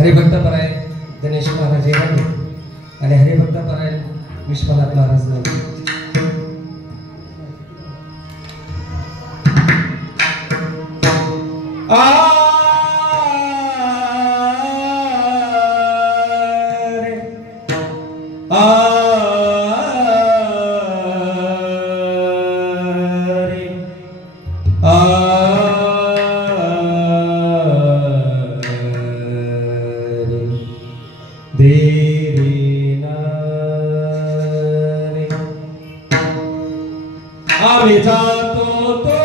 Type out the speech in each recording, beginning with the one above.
हरिभक्तपरायण गणेश महाराज यांनी आणि हरिभक्तपरायण विश्वनाथ महाराज यांनी आम्ही जातो तो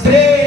श्री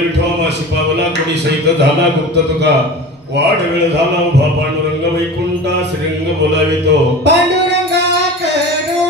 विठवा माशी पावला कोणी सहित झाला गुप्त तुका वाढ वेळ झाला उभा पांडुरंग वैकुंठा श्रीरंग बोलावितो पांडुरंगा करू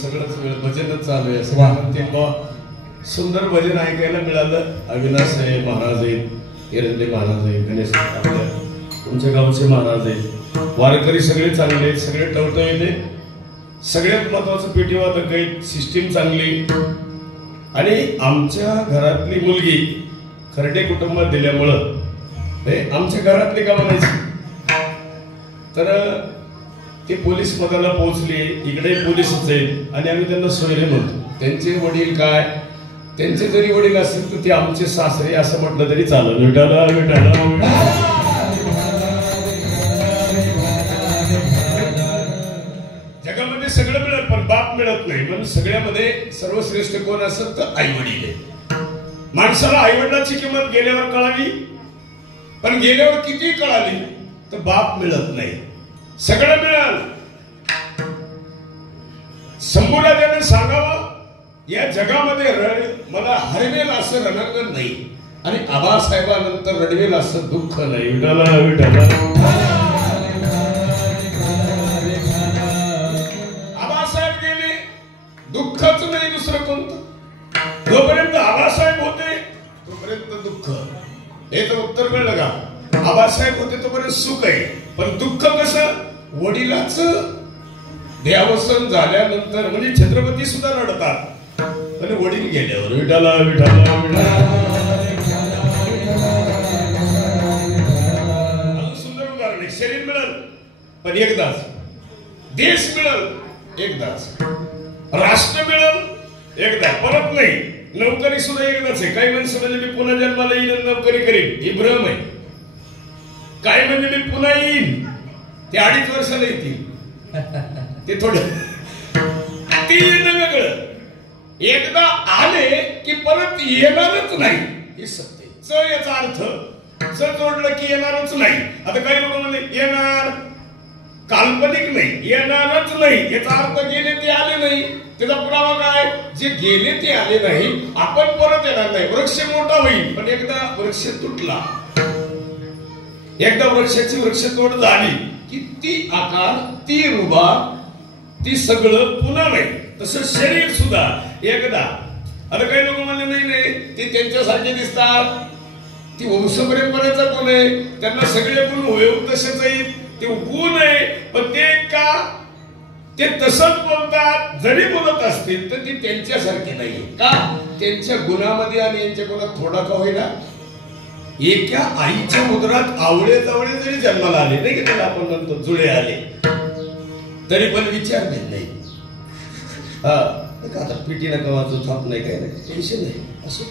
सगळंच वेळ भजनच चालू आहे. सगळं सुंदर भजन ऐकायला मिळालं. अविनाश आहे, महाराज आहेत, एरंडे महाराज आहे, गणेश आपल्या तुमच्या गावचे महाराज आहेत, वारकरी सगळे चांगले आहेत, सगळे टवटवीत. सगळ्यात महत्वाचं पेटी वादक आहेत, सिस्टीम चांगली. आणि आमच्या घरातली मुलगी खर्डे कुटुंबात दिल्यामुळं आमच्या घरातली का म्हणायची तर ते पोलीस पदाला पोहोचले, इकडे पोलीसच आहेत आणि आम्ही त्यांना सोयरे म्हणतो. त्यांचे वडील काय, त्यांचे जरी वडील असतील तर ते आमचे सासरे असं म्हटलं तरी चालेल. विठाला विठाला जगामध्ये सगळं मिळत पण बाप मिळत नाही. म्हणून सगळ्यामध्ये सर्वश्रेष्ठ कोण असत तर आई वडील आहे. माणसाला आई वडिलांची किंमत गेल्यावर कळाली, पण गेल्यावर किती कळाली तर बाप मिळत नाही. सगळं मिळाल. संबोला त्याने सांगावं या जगामध्ये मला हरवेल असं रणांगण नाही आणि आबासाहेबानंतर रडवेल असं दुःख नाही. विठाला विठाला आबासाहेब गेले, दुःखच नाही दुसरं कोणतं. जोपर्यंत आबासाहेब होते तोपर्यंत दुःख. हे तर उत्तर मिळलं का? आबासाहेब होते तोपर्यंत सुख आहे, पण दुःख कसं? वडिलाच देहावसन झाल्यानंतर म्हणजे छत्रपती सुद्धा रडतात पण वडील गेल्यावर. विठाला विठाला सुंदर उदाहरण आहे. शरीर मिळल पण एकदाच, देश मिळल एकदाच, राष्ट्र मिळल एकदा, परत नाही. नोकरी सुद्धा एकदाच आहे. काही माणसं म्हणजे मी पुन्हा जन्माला येईन नोकरी करीन, ही भ्रम आहे. काय म्हणजे मी पुन्हा येईन, ते 2.5 वर्षाला येतील, ते थोडं ते येणं वेगळं. एकदा आले की परत येणारच नाही, हे सत्य. च याचा अर्थ च जोडलं की येणारच नाही. आता काही लोक म्हणले येणार, काल्पनिक नाही, येणारच नाही. याचा अर्थ गेले ते आले नाही. त्याचा पुरावा काय? जे गेले ते आले नाही. आपण परत येणार नाही. वृक्ष मोठा होईल पण एकदा वृक्ष तुटला, एकदा वृक्षाची वृक्षतोड झाली की ती आकार, ती रुबा, ती सगळं पुन्हा नाही. तसं शरीर सुद्धा एकदा. आता काही लोक म्हणले नाही नाही ते त्यांच्यासारखे दिसतात, ती वंश परंपरेचा गुण आहे, त्यांना सगळे गुण होईल तसेच आहेत, ते गुण आहे. पण ते का ते तसंच बोलतात, जरी बोलत असतील तर ती त्यांच्यासारखी नाही. का? त्यांच्या गुणामध्ये आणि यांच्या गुणात थोडा का होईना एका आईच्या उदरात आवळे जवळे जरी जन्माला आले नाही की त्याला आपण म्हणतो जुळे आले तरी पण विचार नाही. आता पिटी नका वाजू, थाप नाही, काय नाही, टेन्शन नाही. असं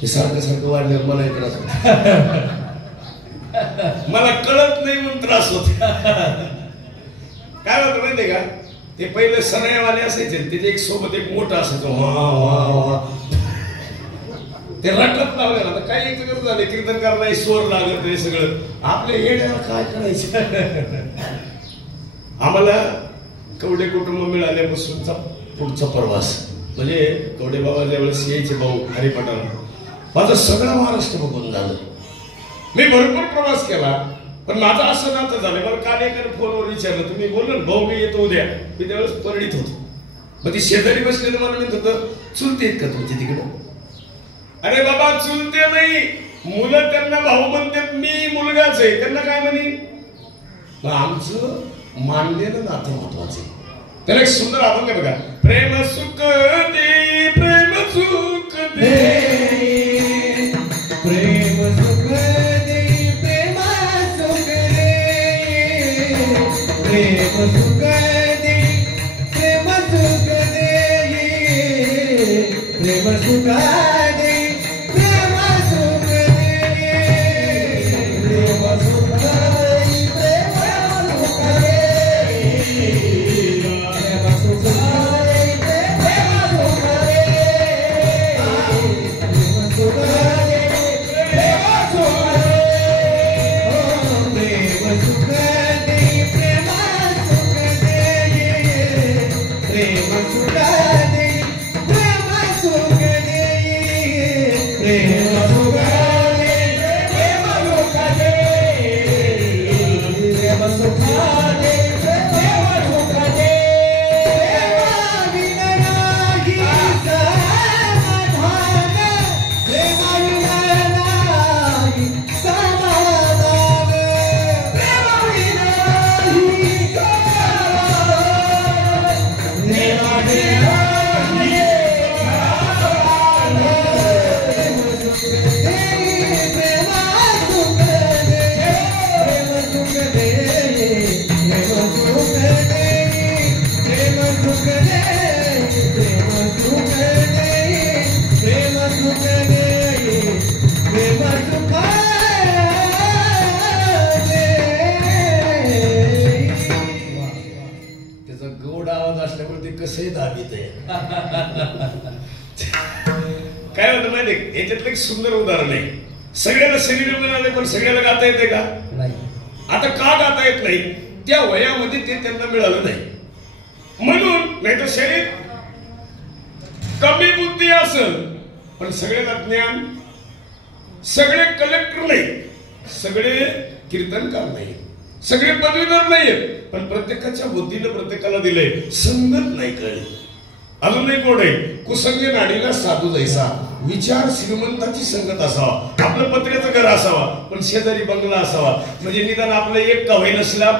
हे सारखं सारखं वाढल्यावर मला त्रास होत. मला कळत नाही म्हणून त्रास होत. काय होतं माहितीये का? ते पहिले सनयावाले असायचे, त्याचे एक सोबत एक मोठं असायचं, ते रटत लावले ना. काय एक झाले कीर्तन करणार, स्वर लागत हे सगळं आपल्या येण्याला काय करायचं. आम्हाला कवडे कुटुंब मिळाल्यापासूनचा पुढचा प्रवास म्हणजे कवडे बाबा ज्यावेळेस यायचे भाऊ हरिपाठाला माझा सगळा महाराष्ट्र बघून झालं. मी भरपूर प्रवास केला पण माझं असं नातं झालं. मला काल एकाने फोनवर विचारलं तुम्ही बोललं भाऊ मी येतो उद्या. मी त्यावेळेस परळीत होतो. मग ती शेजारी बसलेलं मला म्हणत होतं चुलते आहेत का तुमच्या तिकडं? अरे बाबा चुलते नाही, मुलं त्यांना भाऊ म्हणतात, मी मुलगाच आहे. त्यांना काय म्हणे? आमचं मानलेलं नातं महत्वाचं आहे. त्याला एक सुंदर अभंग आहे बघा. प्रेम सुख दे प्रेम सुख दे प्रेम सुख दे प्रेम सुख दे प्रेम सुख दे प्रेम सुख दे प्रेम सुख दे प्रेम सुख दे प्रेम सुख दे प्रेम सुख काय होतं माहिती याच्यातलं एक सुंदर उदाहरण आहे. सगळ्याला शरीर मिळाले पण सगळ्याला गाता येते का? नाही. आता का गाता येत नाही? त्या वयामध्ये ते त्यांना मिळालं नाही म्हणून. नाही तर शरीर कमी बुद्धी असेल पण सगळ्याला ज्ञान, सगळे कलेक्टर नाही, सगळे कीर्तनकार नाही, सगळे पदवीधर नाहीत पण प्रत्येकाच्या बुद्धीनं प्रत्येकाला दिलंय. संगत नाही कळली. अजून एक गोड आहे. कुसंगे नाडीला साधू जैसा, विचार श्रीमंताची संगत असावा. आपलं पत्र्याचं घर असावा पण शेजारी बंगला असावा. म्हणजे निदान आपलं एक कव्हाई नसला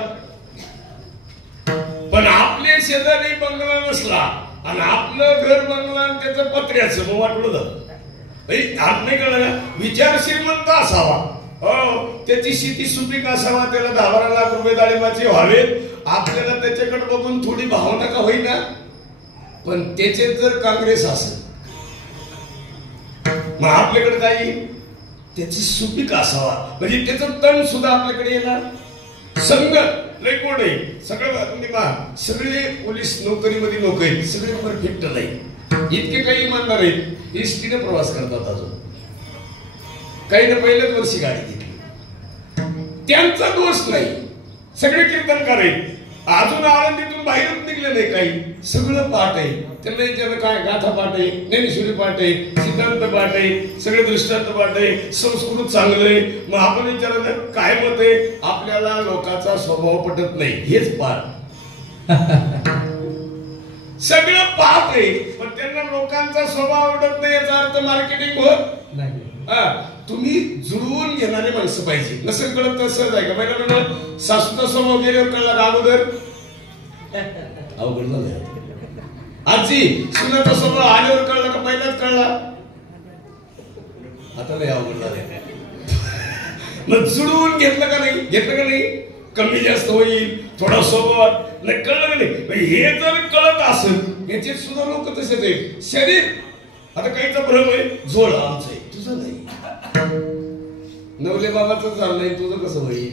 पण आपले शेजारी बंगला नसला आणि आपलं घर बंगला आणि त्याचं पत्र्याचं मग वाटलं जात नाही कळलं. विचार श्रीमंत असावा, हो त्याची शेती सुपीक असावा, त्याला 10-12 लाख रुपये डाळिंबाचे व्हावेत. आपल्याला त्याच्याकडे बघून थोडी भावना का होईना पण त्याचे जर काँग्रेस असेल मग आपल्याकडे काही त्याची सुपीक असावा म्हणजे त्याचं तण सुद्धा आपल्याकडे येणार. संगत रेकॉर्ड आहे. सगळं सगळे पोलीस नोकरीमध्ये लोक आहेत, सगळे परफेक्ट नाही. इतके काही इमानदार आहेत एसटीने प्रवास करतात. अजून काही ना पहिल्याच वर्षी गाडी घेतली, त्यांचा दोष नाही. सगळे कीर्तनकार आहेत. अजून आळंदीतून बाहेरच निघले नाही काही. सगळं पाठ आहे त्यांना. याच्यानं काय गाथा पाठ आहे, ज्ञानेश्वरी पाठ आहे, सिद्धांत पाठ आहे, सगळे दृष्टांत पाठ आहे, संस्कृत चांगलं आहे. मग आपण विचारलं काय मत आहे? आपल्याला लोकांचा स्वभाव पटत नाही हेच पाठ. सगळं पाठ आहे पण त्यांना लोकांचा स्वभाव आवडत नाही याचा अर्थ मार्केटिंग होत नाही. तुम्ही जुळवून घेणारे माणसं पाहिजे. नसेल कळत तर सहज आहे का? पहिला म्हणा सासूचा स्वभाव गेल्यावर कळला का अगोदर? अवघड झालं. आजी सुनाचा स्वभाव आल्यावर कळला का पहिल्याच कळला? आता नाही अवघड झालं. मग जुळवून घेतलं का नाही? घेतलं का नाही? कमी जास्त होईल थोडा स्वभाव नाही कळलं का नाही? हे जर कळत असेल याचे सुद्धा लोक तसेच आहेत. शरीर आता काहीचा भ्रम आहे, जोड आमचं आहे तुझं नाही. नवले बाबाच झालं नाही तुझं कसं होईल?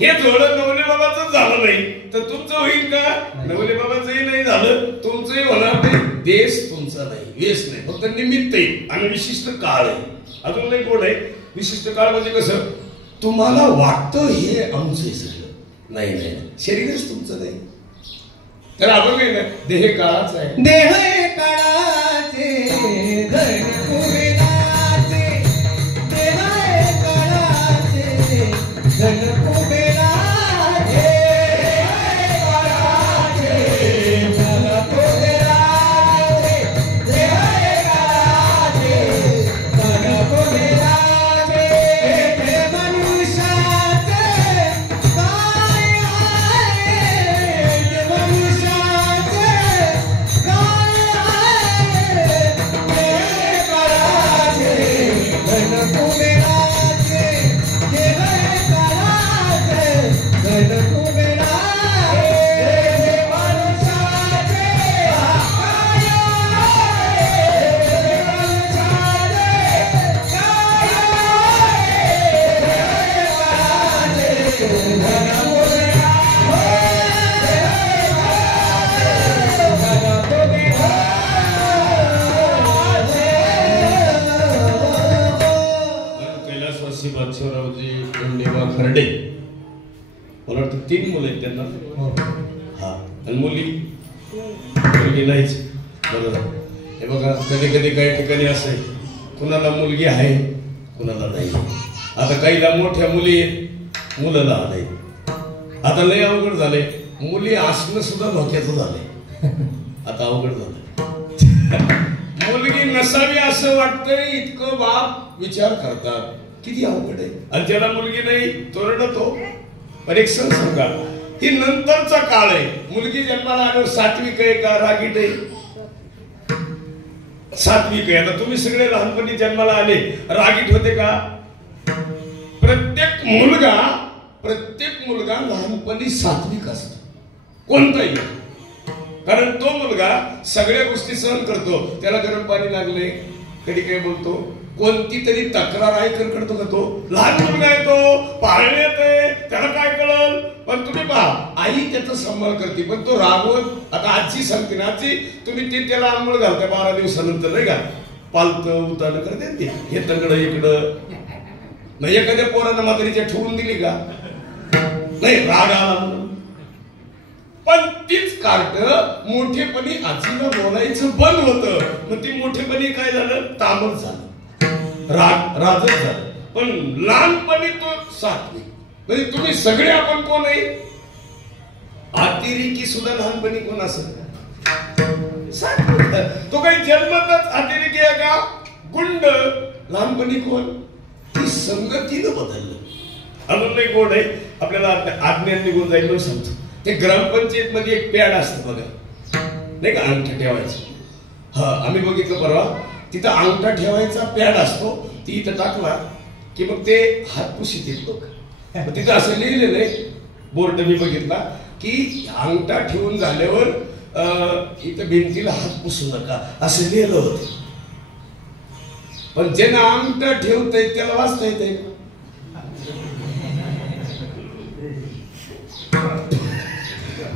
हे जोड नवले बाबाच झालं नाही तर तुमचं होईल का? नवले बाबाचंही नाही झालं तुमचंही होणार नाही. देश तुमचा नाही, वेश नाही, फक्त निमित्त आहे आणि विशिष्ट काळ आहे. अजून नाही कोण आहे विशिष्ट काळ म्हणजे कसं तुम्हाला वाटतं हे आमचं आहे सगळं. नाही नाही शरीरच तुमचं नाही. तर आपण काय ना देह काळाचा आहे. देह काळाचे धन कुबेराचे, देह काळाचे धन कुबेराचे, काळाचे धन कुबेराचे, देह काळाचे धन कुबेराचे, हे मनुष्याचे काय आहे, हे मनुष्याचे काय आहे, देह काळाचे धन कुबेराचे, देह काळाचे धन कुबेराचे, हे मनुष्याचे काय आहे, हे मनुष्याचे काय आहे, देह काळाचे धन कैलासवासी बादशाहरावजी खंडेबा खर्डे, मला वाटतं 3 मुलं आहेत त्यांना. हा, आणि मुलगी नाहीच. बरोबर. हे बघा, कधी कधी काही ठिकाणी असं आहे, कुणाला मुलगी आहे कुणाला नाही. आता काहीला मोठ्या मुली आहेत, मुलं लहान आहेत. आता लय अवघड झाले, मुली असणं सुद्धा धोक्याचं झालंय. आता अवघड झालं. मुलगी नसावी असं वाटतंय, इतकं बाप विचार करतात. किती अवघड आहे. आणि ज्याला मुलगी नाही तो रडतो. पण एक सण सांगा, ही नंतरचा काळ आहे. मुलगी जन्माला आल्यावर सात्विक आहे का रागीट आहे? सात्विक आहे. आता तुम्ही सगळे लहानपणी जन्माला आले, रागीट होते का? प्रत्येक मुलगा लहानपणी सात्विक असतो, कोणताही. कारण तो मुलगा सगळ्या गोष्टी सहन करतो. त्याला गरम पाणी लागले, कधी काय बोलतो, कोणती तरी तक्रार करतो का? तो लहान मुलगा आहे, तो पाळण्यात आहे, त्याला काय कळल? पण तुम्ही पहा, आई त्याचा सांभाळ करते, पण तो रागवत. आता आजी सांगते ना, आजी तुम्ही ते त्याला आंघोळ घालता 12 दिवसानंतर, नाही का? पालतं उतानं करते ते, हे तंगड इकडं. नाही एखाद्या पोरानं म्हातारीच्या ठेवून दिली का? नाही, राग आला म्हणून. पण तीच कार्ट मोठेपणी आजीला बोलायचं बंद होतं. मग ती मोठेपणी काय झालं? तामर झालं, राजच झालं. पण लहानपणी तो सात्विक. म्हणजे तुम्ही सगळे आपण कोण आहे? अतिरेकी सुद्धा लहानपणी कोण असत? सात्विक. तो काही जन्मतच अतिरेकी आहे का? गुंड. लहानपणी कोण? ती संगतीनं बदललं. अजून नाही गोड आहे, आपल्याला आज्ञान निघून जाईल म्हणून सांगतो. ते ग्रामपंचायत मध्ये एक पॅड असतं बघा, नाही का, अंगठा ठेवायचं. हा, आम्ही बघितलं परवा, तिथं अंगठा ठेवायचा पॅड असतो. ती इथं टाकला की मग ते हात पुशीत येत लोक. तिथं असं लिहिलेलं आहे, बोर्ड मी बघितला, की अंगठा ठेवून झाल्यावर इथं भिंतीला हात पुसू नका असं लिहिलं होतं. पण ज्यांना अंगठा ठेवतंय त्याला वाचता येतंय.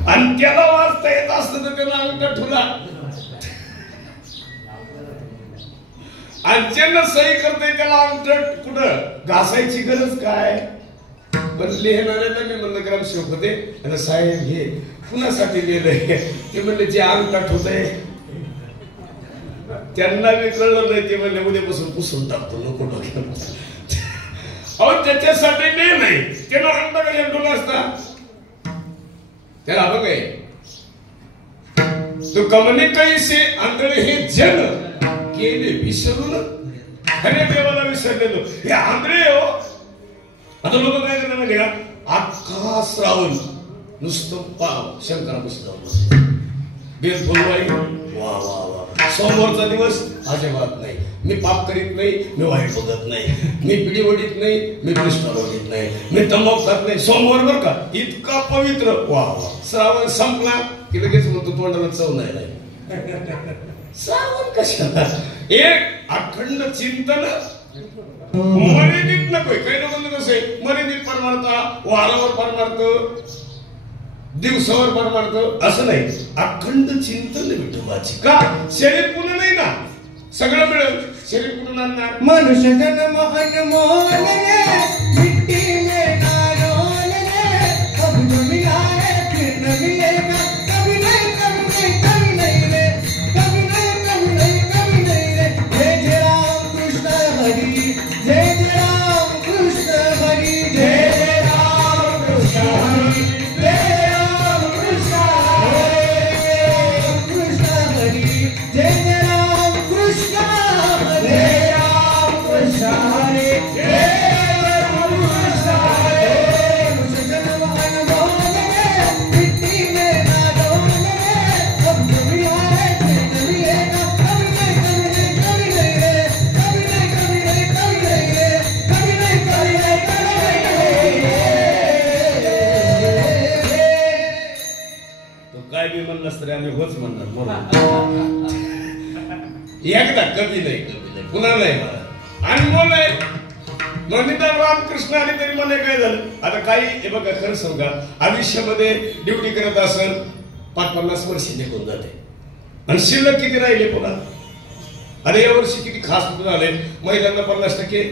आणि त्याला वाचता येत असतं तर त्याला अंगठा ठेवला. आणि ज्यांना सही करते त्याला अंगठा कुठं घासायची गरज काय? पण लिहिणाऱ्याला मी म्हणलं, ग्रामसेवक होते, आणि साहेब हे कुणासाठी लिहिलंय? ते म्हणले जे अंगठा ठेवतंय त्यांना मी कळलं नाही. ते म्हणले उद्यापासून पुसून टाकतो, नको डोक्यात. अहो त्याच्यासाठी नाही, त्याला अंगठा कशा ठेवला असता? त्याला बघ आहे, तो कमने कैसे आंधळे हे जन केले विसरून, खरे देवाला विसरलेलो हे आंधळे हो. आता लोक काय करणार माहिती का? अख्खा श्रावण नुसतं पाव शंकरापासून बेल फुलवाई, वा वा वा. सोमवारचा दिवस अजिबात नाही, मी पाप करीत नाही, मी वाईट बघत नाही, मी पिढी ओढीत नाही, मी कृष्ण ओढीत नाही, मी तंबाखू खात नाही. सोमवार बर का इतका पवित्र, वा वा. श्रावण संपला की लगेच म्हणतो तोंडाला चव नाही. श्रावण कशाला? एक अखंड चिंतन मर्यादित नकोय. काही लोकांना कसे मर्यादित परमार्थ, वारावर परमार्थ, दिवसावर परमार्थ असं नाही. अखंड चिंतन विठोबाची. का? शरीर पुन्हा नाही ना, सगळं मिळेल. शरीर कुठून आणणार? मनुष्य जन्म अनमोल रे, मिट्टी में ना रोल रे, अब जो मिला है फिर न मिलेगा, कभी नहीं काय बी म्हणलास तरी आम्ही होच म्हणणार. एकदा कमी नाही पुन्हा नाही मला अनमोल आहे. नंदिता रामकृष्ण आणि तरी मला काय झालं आता काही हे बघा खरं सांगा आयुष्यामध्ये ड्युटी करत असेल 50 वर्ष निघून जाते आणि शिल्लक किती राहिले पुन्हा. अरे या वर्षी किती खास झाले महिलांना 50%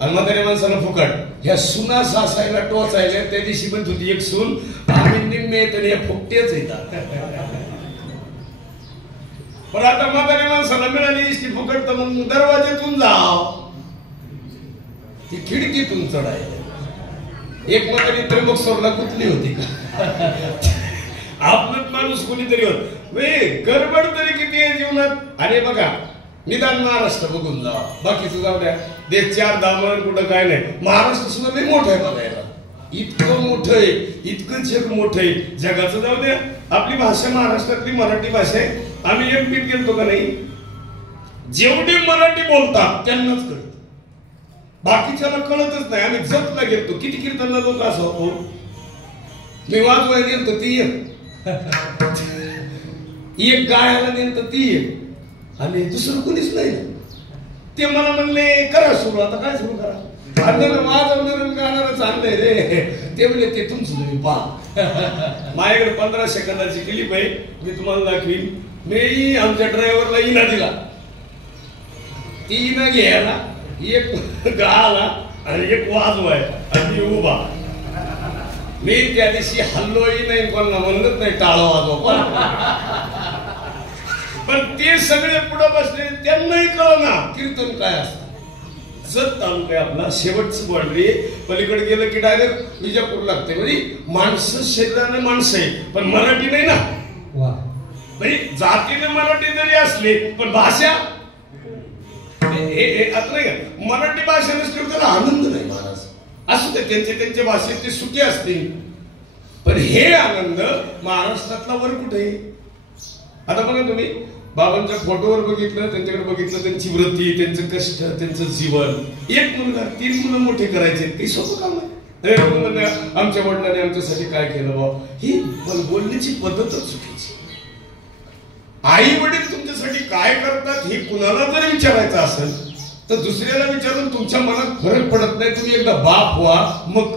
आणि म्हाताऱ्या माणसाला फुकट. ह्या सुना सासायला टोचायला त्या दिवशी पण होती एक सून आम्ही निम्मे तर या फुकटेच येतात. पण आता म्हाताऱ्या माणसाला मिळाली इष्टी फुकट तर मग दरवाजेतून जाव ती खिडकीतून चढायला. एक म्हातारी त्र्यंबकेश्वरला कुठली होती का आपलं माणूस कोणीतरी होत गडबड तरी किती आहे जीवनात. आणि बघा निदान महाराष्ट्र बघून जा बाकीचं जाऊ द्या देश 4 दामन कुठं काय नाही. महाराष्ट्र सुद्धा लई मोठं आहे बघायला. इतकं मोठं आहे इतकं जग मोठं आहे. जगाचं जाऊ द्या आपली भाषा महाराष्ट्रातली मराठी भाषा आहे. आम्ही एमपीत गेलतो का नाही जेवढे मराठी बोलतात त्यांनाच कळत बाकीच्याला कळतच नाही. आम्ही जतला गेलतो किती कीर्तनला लोक असं हो मी वाजवायला गेलतो ती एक गायला गेलतो ती आणि दुसरं कोणीच नाही. ते मला म्हणले करा सुरू आता काय सुरू करा आणलं वाजवणार गाणारच आणलंय रे. ते म्हणले ते तुमचं तुम्ही पहा. माझ्याकडे 15 सेकंदाची क्लिप आहे मी तुम्हाला दाखवीन. मी आमच्या ड्रायव्हरला इना दिला ती इना घ्यायला एक गाला आणि एक वाजवाय आणि मी उभा. मी त्या दिवशी हल्लोही नाही कोणाला म्हणत नाही टाळा वाजवा पण ते सगळे पुढे बसले त्यांनाही कळना कीर्तन काय असतं. जत तालुका आपला शेवटचं बॉन्ड्री पलीकडे गेलं की डायरेक्ट विजापूर लागते. म्हणजे माणसं शरीराने माणसं आहे पण मराठी नाही ना. म्हणजे जातीने मराठी जरी असली पण भाषा आता नाही का मराठी भाषा नसली त्याला आनंद नाही महाराज. असू दे त्यांच्या भाषेत ते सुखी असतील पण हे आनंद महाराष्ट्रातला वर कुठे. आता बघा तुम्ही बाबांच्या फोटोवर बघितलं त्यांच्याकडे बघितलं त्यांची वृत्ती त्यांचं कष्ट त्यांचं जीवन. एक मुलगा 3 मुलं मोठे करायचे काही सोपं काम आहे. आमच्या वडिलांनी आमच्यासाठी काय केलं बा ही बोलण्याची पद्धतच चुकीची. आई वडील तुमच्यासाठी काय करतात हे कुणाला जर विचारायचं असेल तर दुसऱ्याला विचारून तुमच्या मनात फरक पडत नाही. तुम्ही एकदा बाप व्हा मग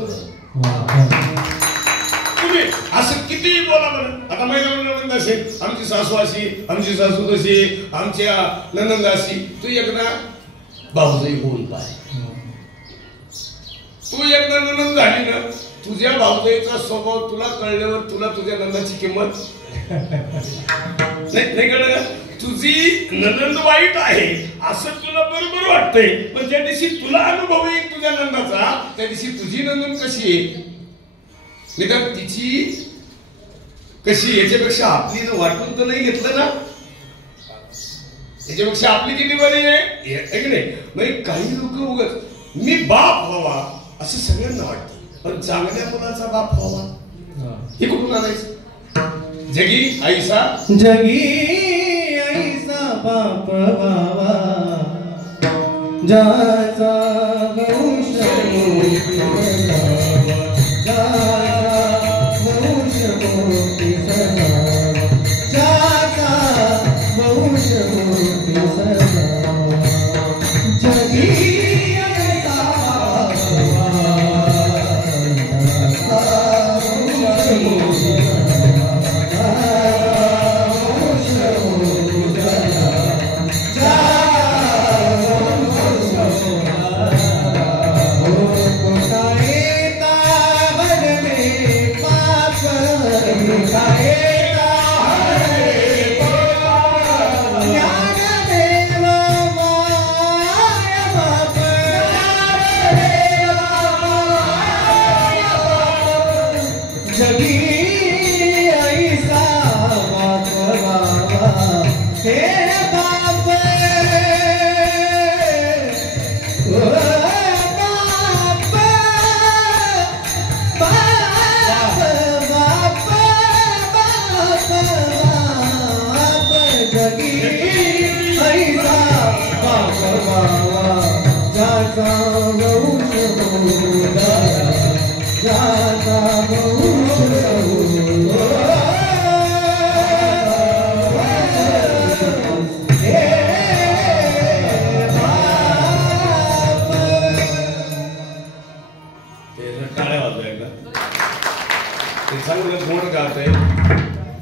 तुम्ही असं कितीही बोला बरं. आता महिला असेल आमची सासू अशी आमची सासू तशी आमच्या ननंद अशी. तू एकदा भाऊजाई होऊन पाय. तू एकदा ननंद झाली ना तुझ्या भाऊजाईचा स्वभाव तुला कळल्यावर तुला तुझ्या नंदाची किंमत नाही कळलं. तुझी ननंद वाईट आहे असं तुला बरोबर वाटतंय पण ज्या दिवशी तुला अनुभव येईल तुझ्या नंदाचा त्या दिवशी तुझी नंदन कशी आहे निदान तिची कशी याच्यापेक्षा आपली वाटून तर नाही घेतलं ना. याच्यापेक्षा आपली किती बरी आहे की नाही. म्हणजे काही लोक उगाच मी बाप व्हावा असं सगळ्यांना वाटतं पण चांगल्या मुलाचा बाप व्हावा हे कुठून आणायचं. जगी ऐसा बाप व्हावा ज्याचा वंश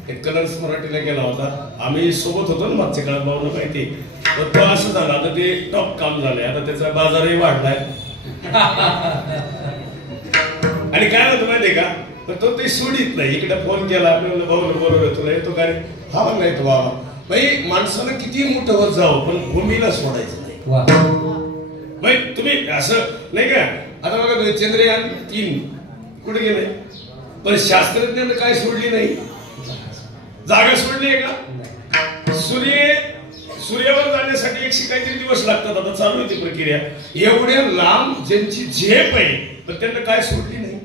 एक कलर्स मराठीला गेला होता, आम्ही सोबत होतो ना मागच्या काळात, भाऊला माहिती. पण तो असं झाला, आता ते टॉप काम झालंय, आता त्याचा बाजारही वाढलाय. आणि काय होतं माहितीये का, पण तो ते सोडित नाही. इकडे फोन केला, आपल्याला भाऊ बरोबर तुला येतो का रे, हा म्हणला येतो बाबा. भाई माणसानं किती मोठं होत जावं पण भूमीला सोडायचं नाही. भाई तुम्ही असं नाही का, आता बघा तुम्ही चंद्रयान 3 कुठे गेले, पण शास्त्रज्ञांना काय सोडली नाही, जागा सोडली आहे का. सूर्यावर जाण्यासाठी 100 काहीतरी दिवस लागतात, आता चालू आहे ती प्रक्रिया. एवढ्या लांब ज्यांची झेप आहे पण त्यांना काय सोडली नाही.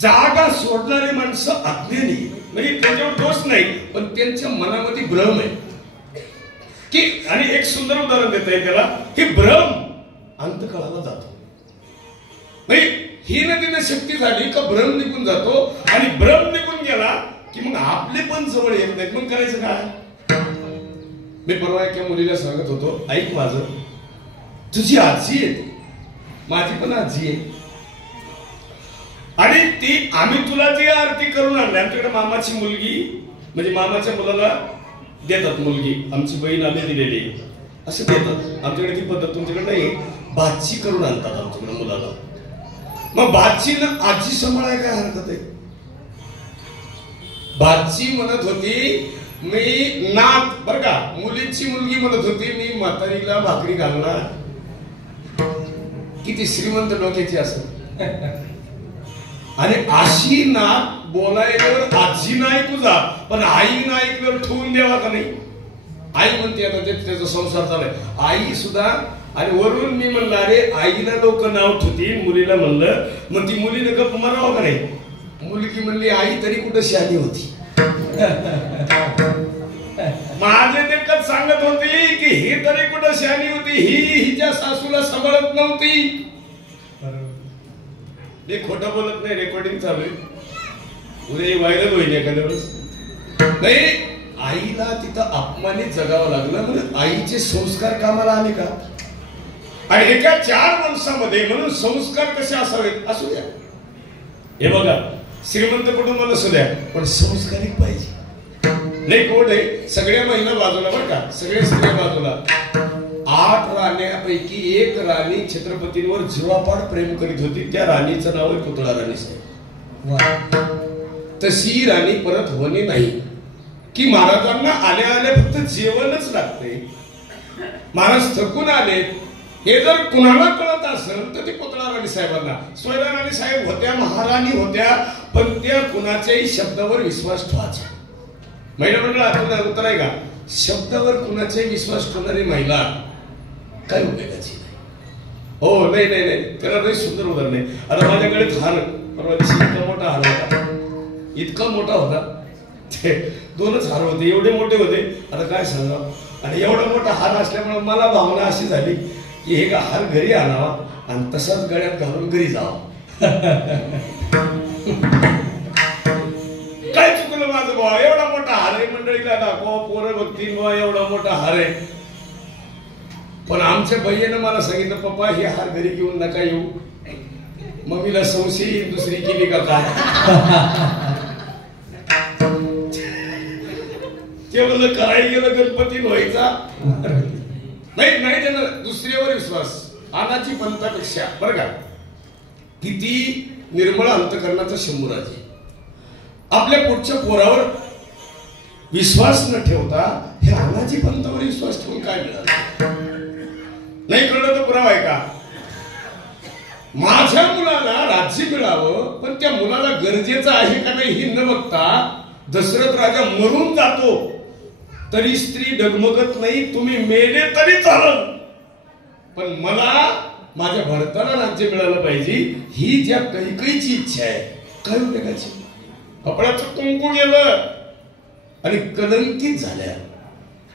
जागा सोडणारी माणसं अज्ञानी, म्हणजे त्यांच्यावर दोष नाही पण त्यांच्या मनामध्ये भ्रम आहे की. आणि एक सुंदर उदाहरण देता येईल त्याला, की भ्रम अंतकाळाला जातो. म्हणजे ही नदीनं शक्ती झाली का भ्रम निघून जातो, आणि भ्रम निघून गेला की मग आपले पण जवळ येत नाहीत. मग करायचं काय. मी परवा एका मुलीला सांगत होतो, ऐक माझं, तुझी आजी आहे, माझी पण आजी आहे, आणि ती आम्ही तुला ती आरती करून आणली. आमच्याकडे मामाची मुलगी, म्हणजे मामाच्या मुलाला देतात मुलगी, आमची बहीण आम्ही दिलेली असं देतात. आमच्याकडे ती पद्धत तुमच्याकडे नाही, भाची करून आणतात आमच्याकडे मुलाला. मग भाचीनं आजी सांभाळाय काय हरकत आहे. भाची म्हणत होती मी नात, बर का, मुलीची मुलगी म्हणत होती मी म्हातारीला भाकरी घालणार. किती श्रीमंत डोक्याची असेल. आणि अशी नात बोलायल्यावर आजीनं ऐकू जा, पण आईनं ऐकल्यावर ठेवून द्यावा का नाही. आई म्हणते आता त्याचा संसार चाललाय, आई सुद्धा. आणि वरून मी म्हणलं अरे आईला लोक नाव ठेवतील, मुलीला म्हणलं, मग ती मुलीने गप्प मारावं का नाही. मुलगी म्हणली आई तरी कुठं शहाणी होती. माझे देखत सांगत होती की ही तरी कुठं शहाणी होती, ही हिच्या सासूला सांभाळत नव्हती. ते खोटं बोलत नाही, रेकॉर्डिंग चालू आहे, उद्या व्हायरल होईल एखाद्या वेळेस. नाही, आईला तिथं अपमानित जगावं लागलं म्हणून आईचे संस्कार कामाला आले का. आणि एका 4 माणसामध्ये म्हणून संस्कार कसे असावेत असू द्या. हे बघा, श्रीमंत कुटुंबाला असू द्या पण संस्कारिक पाहिजे. नाही कोण आहे, सगळ्या महिला बाजूला बर का, सगळ्या स्त्रिया बाजूला. 8 राण्यांपैकी 1 राणी छत्रपतींवर जीवापाड प्रेम करीत होती, त्या राणीचं नाव आहे पुतळा राणी साहेब. तशी राणी परत होणे नाही की महाराजांना आल्या आल्या फक्त जेवणच लागते, महाराज थकून आले हे जर कुणाला कळत असेल तर ते पुतळा राणी साहेबांना. सोयरा राणी साहेब होत्या, महाराणी होत्या, पण त्या कुणाच्याही शब्दावर विश्वास ठेवायचा. महिला मंडळ उत्तर आहे का, शब्दावर कुणाचाही विश्वास ठेवणारी महिला काय उपयोगाची नाही. हो नाही नाही नाही, त्याला लई सुंदर उदाहरण आहे. आता माझ्याकडे हार परवा दिवशी इतका मोठा हार होता, इतका मोठा होता, ते 2च हार होते, एवढे मोठे होते. आता काय सांगावं. आणि एवढा मोठा हार असल्यामुळे मला भावना अशी झाली की हे का हार घरी आणावा आणि तसाच गळ्यात घालून घरी जावं. काय चुकलं माझं भाऊ, एवढा मोठा हार आहे, मंडळीला दाखवा, पोरं बघतील बा एवढा मोठा हार आहे. पण आमच्या बहिणीनं मला सांगितलं पप्पा हे हार घरी घेऊन नका येऊ. मम्मीला संशय दुसरी केली का काय. ते म्हणलं करायला गेलं गणपती व्हायचा नाही नाही, त्यानं दुसऱ्यावर विश्वास. आनाची पंथापेक्षा बरं का, किती निर्मळ अंतकरणाचा शंभूराजे. आपल्या पुढच्या पोरावर विश्वास न ठेवता हे आनाची पंथावर विश्वास ठेवून काय मिळालं. नाही कळलं तर पुरावा आहे का. माझ्या मुलाला राज्य मिळावं पण त्या मुलाला गरजेचं आहे का नाही हे न बघता दशरथ राजा मरून जातो तरी स्त्री डगमगत नाही, तुम्ही मेले तरी चालल पण मला माझ्या भरताला राज्य मिळालं पाहिजे ही ज्या कैकेयीची इच्छा आहे. काय उपयोगाची. कपड्याचं कुंकू गेलं आणि कलंकित झाल्या.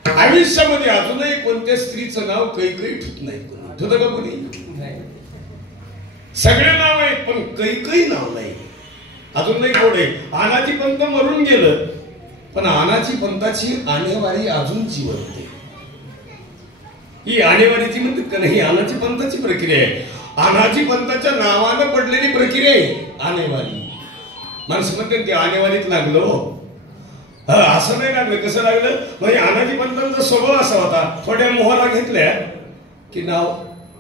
आयुष्यामध्ये अजूनही कोणत्या स्त्रीचं नाव कैकई ठेवत नाही. कोणी ठेवतं का कोणी? सगळे नाव आहेत पण कैकई नाव नाही. अजून नाही गोड आहे. आनाजी पंत मरून गेलं पण आनाजी पंताची आणेवारी अजून जिवंत आहे. ही आणेवारीची म्हणतात का नाही, आनाजी पंताची प्रक्रिया आहे. आनाजी पंताच्या नावानं पडलेली प्रक्रिया आहे आणेवारी. माणसं म्हणते ते आणेवारीत लागलो. असं नाही लागलं. कसं लागलं म्हणजे आनाजी पंतांचा स्वभाव असा होता, थोड्या मोहरा घेतल्या की नाव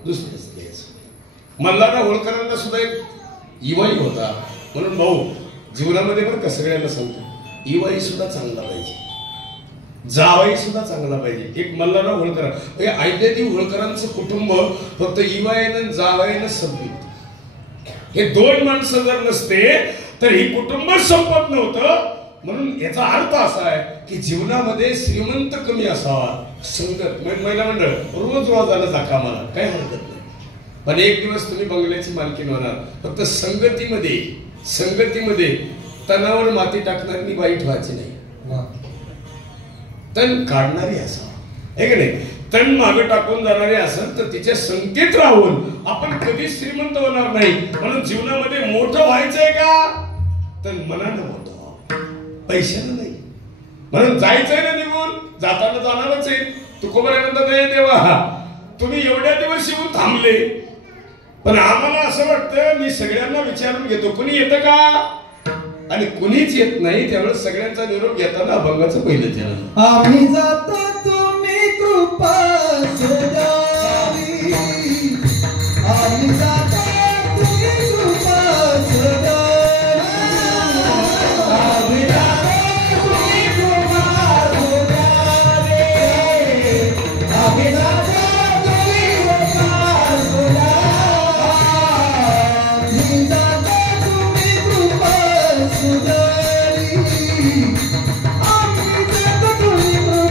दुसरेच द्यायचं. मल्हारराव होळकरांना सुद्धा एक इवाई होता. म्हणून भाऊ जीवनामध्ये पण कसं सगळ्यांना सांगतो, इवाई सुद्धा चांगला पाहिजे, जावाई सुद्धा चांगला पाहिजे. एक मल्हारराव होळकर म्हणजे ऐद्यादी होळकरांचं कुटुंब फक्त इवाईनं जावाईनं संपित. हे दोन माणसं जर नसते तर ही कुटुंब संपत नव्हतं. म्हणून याचा अर्थ असा आहे की जीवनामध्ये श्रीमंत कमी असावा, संगत महिला मंडळ रोज रोजाला जा कामाला, काही हरकत नाही. पण एक दिवस तुम्ही बंगल्याची मालकीण होणार. फक्त संगतीमध्ये तणावर माती टाकणारी वाईट व्हायची नाही, तण काढणारी असावा, आहे का नाही. तण मागे टाकून जाणारी असेल तर तिच्या संगतीत राहून आपण कधीच श्रीमंत होणार नाही. म्हणून जीवनामध्ये मोठं व्हायचंय का तर मनानं मोठं व्हावं, पैशानं नाही. म्हणून जायचंय ना निघून, जाताना जाणारच आहे. तुकोबारानंद देवा तुम्ही एवढ्या दिवस येऊन थांबले पण आम्हाला असं वाटतं मी सगळ्यांना विचारून घेतो कुणी येतं का, आणि कुणीच येत नाही. त्यामुळे सगळ्यांचा निरोप घेताना अभंगाचं पहिलं चरण. आम्ही जातो तुम्ही कृपा सदावी, आम्ही जातो तुम्ही कृपा सदावी, आम्ही जातो तुम्ही कृपा सदावी, आम्ही जातो तुम्ही कृपा सदावी, आम्ही जातो तुम्ही कृपा सदावी, आम्ही जातो तुम्ही कृपा सदावी, आम्ही जातो तुम्ही कृपा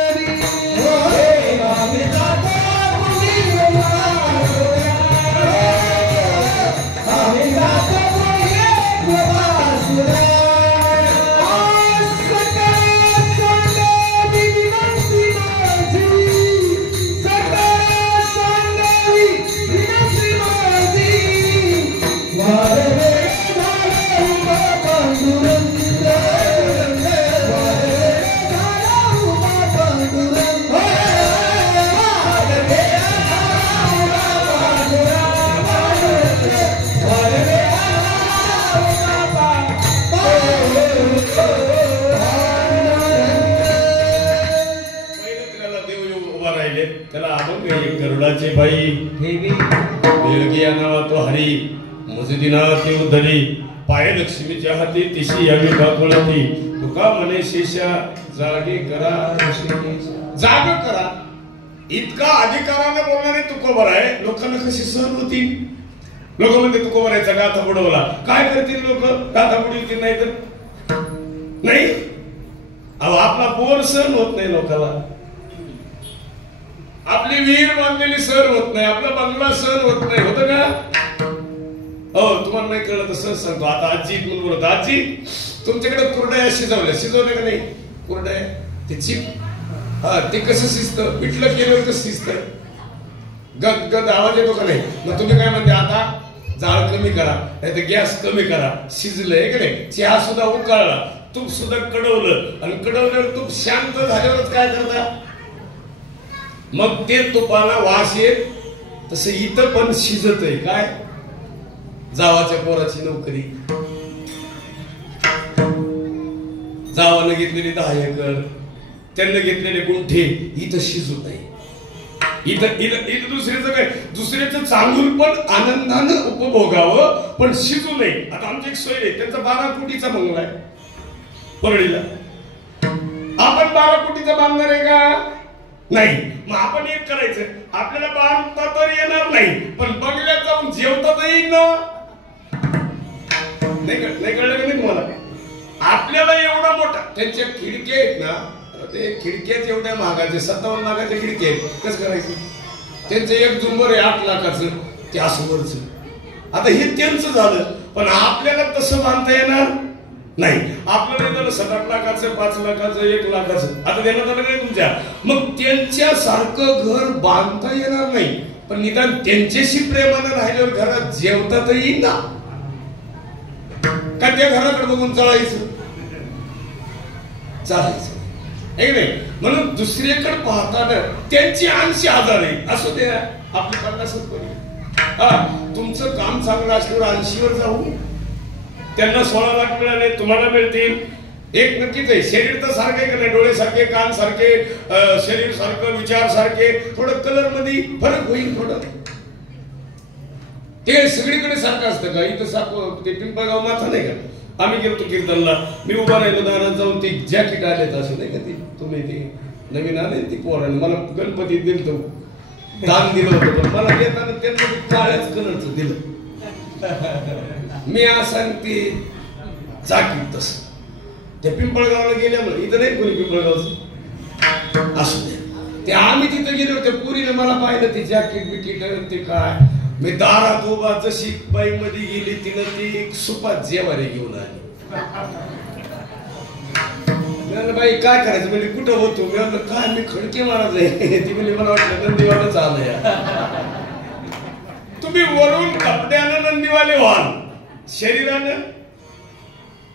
सदावी, आम्ही जातो तुम्ही कृपा सदावी. त्याला अभंग गरुडाचे बाई बेळगी नावा तो हरी मुजदिना ती उधडी पाय लक्ष्मीच्या हाती तिशी यावी बाकुळती तुका म्हणे शिष्या जागे करा जाग करा. इतका अधिकाराने बोलणारे तुकोबर आहे. लोकांना कशी सहन होती. लोक म्हणते तुकोबर आहे गाथा बुडवला. काय करतील लोक, गाथा बुडवतील नाही तर नाही. अहो आपला पोर सहन होत नाही लोकांना, आपली विहीर बांधलेली सहन होत नाही, आपला बंगला सहन होत नाही. होतं का? हो तुम्हाला नाही कळलं तर सहज सांगतो. आता आजी म्हणून बोलत, आजी तुमच्याकडे कुरड्या शिजवल्या का नाही? कुरड्या ते चिप ते कसं शिजतं, पिठलं केलं कसं शिजतं, गद गद आवाज येतो का नाही? मग तुम्ही काय म्हणते आता जाळ कमी करा नाही तर गॅस कमी करा. शिजलंय का नाही? चहा सुद्धा उकळला, तूप सुद्धा कडवलं, आणि कडवल्यावर तूप शांत झाल्यावरच काय करता मग ते तुपाला वास येत. तसं इथं पण शिजत आहे काय, जावाच्या पोराची नोकरी, जावानं घेतलेली 10 एकर, त्यांना घेतलेले गुंठे, इथं शिजू नाही. इथं दुसऱ्याचं काय, दुसऱ्याचं चांगून पण आनंदानं उपभोगावं पण शिजू नये. आता आमची एक सोय आहे, त्यांचा 12 कोटीचा बंगला आहे परळीला. आपण 12 कोटीचा बांधणार आहे का? नाही. मग आपण एक करायचं, आपल्याला बांधता तर येणार नाही पण बंगल्यात जाऊन जेवता तर येईल ना. नाही कळलं का नाही तुम्हाला? आपल्याला एवढा मोठा, त्यांच्या खिडक्या आहेत ना, ते खिडक्याच एवढ्या महागाचे 57 लाखाच्या खिडक्या आहेत. कसं करायचं? त्यांचं एक जुंबर आहे 8 लाखाचं, ते असं वरच. आता हे त्यांचं झालं पण आपल्याला तसं बांधता येणार नाही. आपलं नाही झालं 7-8 लाखाचं, 5 लाखाचं, 1 लाखाचं, आता देण्यात आलं नाही तुमच्या. मग त्यांच्यासारखं घर बांधता येणार नाही, पण निदान त्यांच्याशी प्रेमानं राहिल्यावर घरात जेवता तर येईल ना. का त्या घराकडे बघून चालायचं एक नाही. म्हणून दुसरीकडे पाहताना त्यांची 80,000 आहे, असू द्या आपली 50 रुपये. तुमचं काम चांगलं असल्यावर 80वर जाऊ. त्यांना 16 लाख मिळाले, तुम्हाला मिळतील. एक नक्कीच आहे, शरीर तर सारखे का नाही, डोळे सारखे, कान सारखे, शरीर सारखं, विचार सारखे, थोडं कलर मध्ये फरक होईल. थोडं ते सगळीकडे सारखं असतं का? इथं सारखं ते पिंपळगाव माथा नाही का, आम्ही गेलो कीर्तनला, मी उभा राहिलो दारात जाऊन, ती जॅकेट आलेत असं नाही का, ती तुम्ही ते नवीन आले ती पोराने मला गणपती दिलं तो दान दिलं होतं, पण मला देताना त्यांना काळ्याच कलरचं दिलं. मी असं ती जाकीट तसं त्या पिंपळगावला गेल्यामुळे, इथं नाही कोणी पिंपळगावचं असू दे. ते आम्ही तिथं गेलो, त्या पुरीने मला पाहिलं ते जॅकेट बिकीट ते काय. मी दारात उभा, जशी बाई मध्ये गेली तिनं ती सुपात जेवारी घेऊन आली. बाई काय करायचं म्हणजे, कुठं होतो? मी म्हणलं काय, मी खडके महाराज आहे. ती म्हणजे मला वाटलं नंदीवाला चाललंय. तुम्ही वरून कपड्यानं नंदीवाले व्हाल, शरीरानं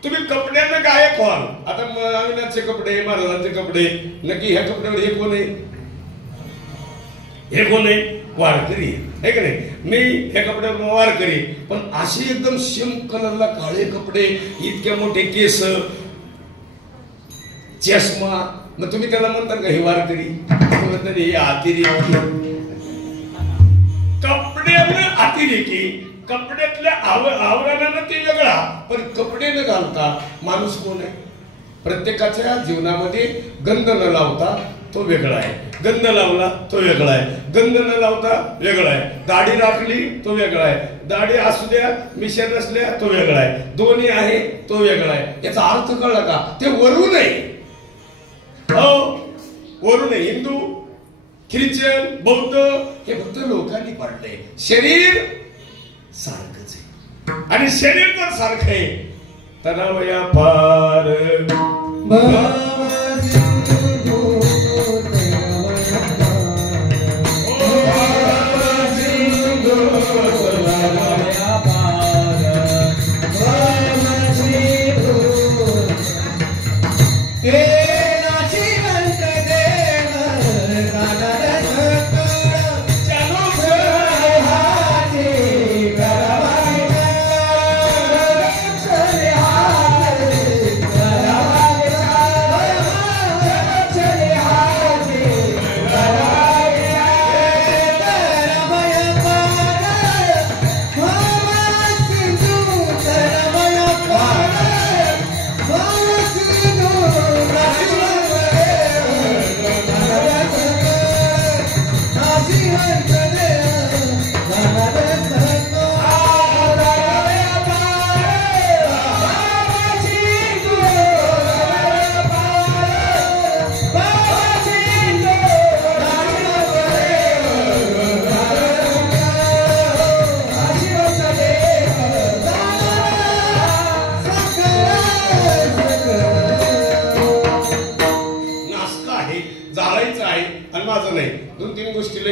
तुम्ही कपड्यानं गायक व्हाल. आता अविनाथचे कपडे, महाराजांचे कपडे, नक्की ह्या कपड्यावर हे कोण आहे? हे कोण आहे? वारकरी आहे का नाही? मी ह्या कपड्यावर वारकरी, पण असे एकदम सेम कलरला काळे कपडे, इतक्या मोठे केस, चष्मा, मग तुम्ही त्याला म्हणता का हे वारकरी? हे अतिरेकी. कपड्यानं अतिरेकी, कपड्यातल्या आवरणानं ते वेगळा, पण कपडे न घालता माणूस कोण आहे? प्रत्येकाच्या जीवनामध्ये गंध न लावता तो वेगळा आहे, गंध लावला तो वेगळा आहे, गंध न लावता वेगळा आहे, दाढी राखली तो वेगळा आहे, दाढी असू द्या मिशन नसल्या तो वेगळा आहे, दोन्ही आहे तो वेगळा आहे. याचा अर्थ कळला का? ते वरून आहे, हो वरून आहे. हिंदू, ख्रिश्चन, बौद्ध हे फक्त लोकांनी पाडलंय. शरीर सारखंच आहे, आणि शरीर जर सारखं आहे तणावया पार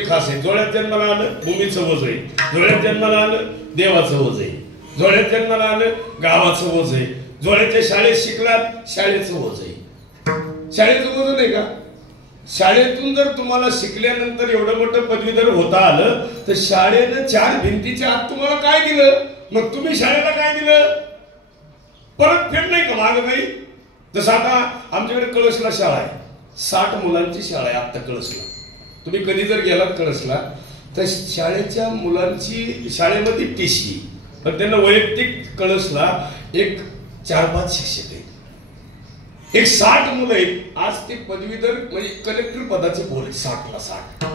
खास आहे. जोळ्यात जन्माला आलं भूमीचं ओझ आहे, जोळ्यात जन्माला आलं देवाचं ओझ आहे, जोळ्यात जन्माला आलं गावाचं ओझ आहे, जोळ्याच्या शाळेत शिकलात शाळेचं ओझ आहे. शाळेचं ओझ नाही का? शाळेतून जर तुम्हाला शिकल्यानंतर एवढं मोठं पदवीधर होता आलं तर शाळेनं 4 भिंतीच्या आत तुम्हाला काय दिलं? मग तुम्ही शाळेला काय दिलं? परत फेड नाही का मागं काही? जसं आता आमच्याकडे कळसला शाळा आहे, 60 मुलांची शाळा आहे आता कळसला. तुम्ही कधी जर गेलात कळसला तर शाळेच्या मुलांची शाळेमध्ये टीसी, पण त्यांना वैयक्तिक कळसला एक 4-5 शिक्षक आहेत, एक 60 मुलं आहेत. आज ते पदवीधर म्हणजे कलेक्टर पदाचे पोर आहेत, 60ला 60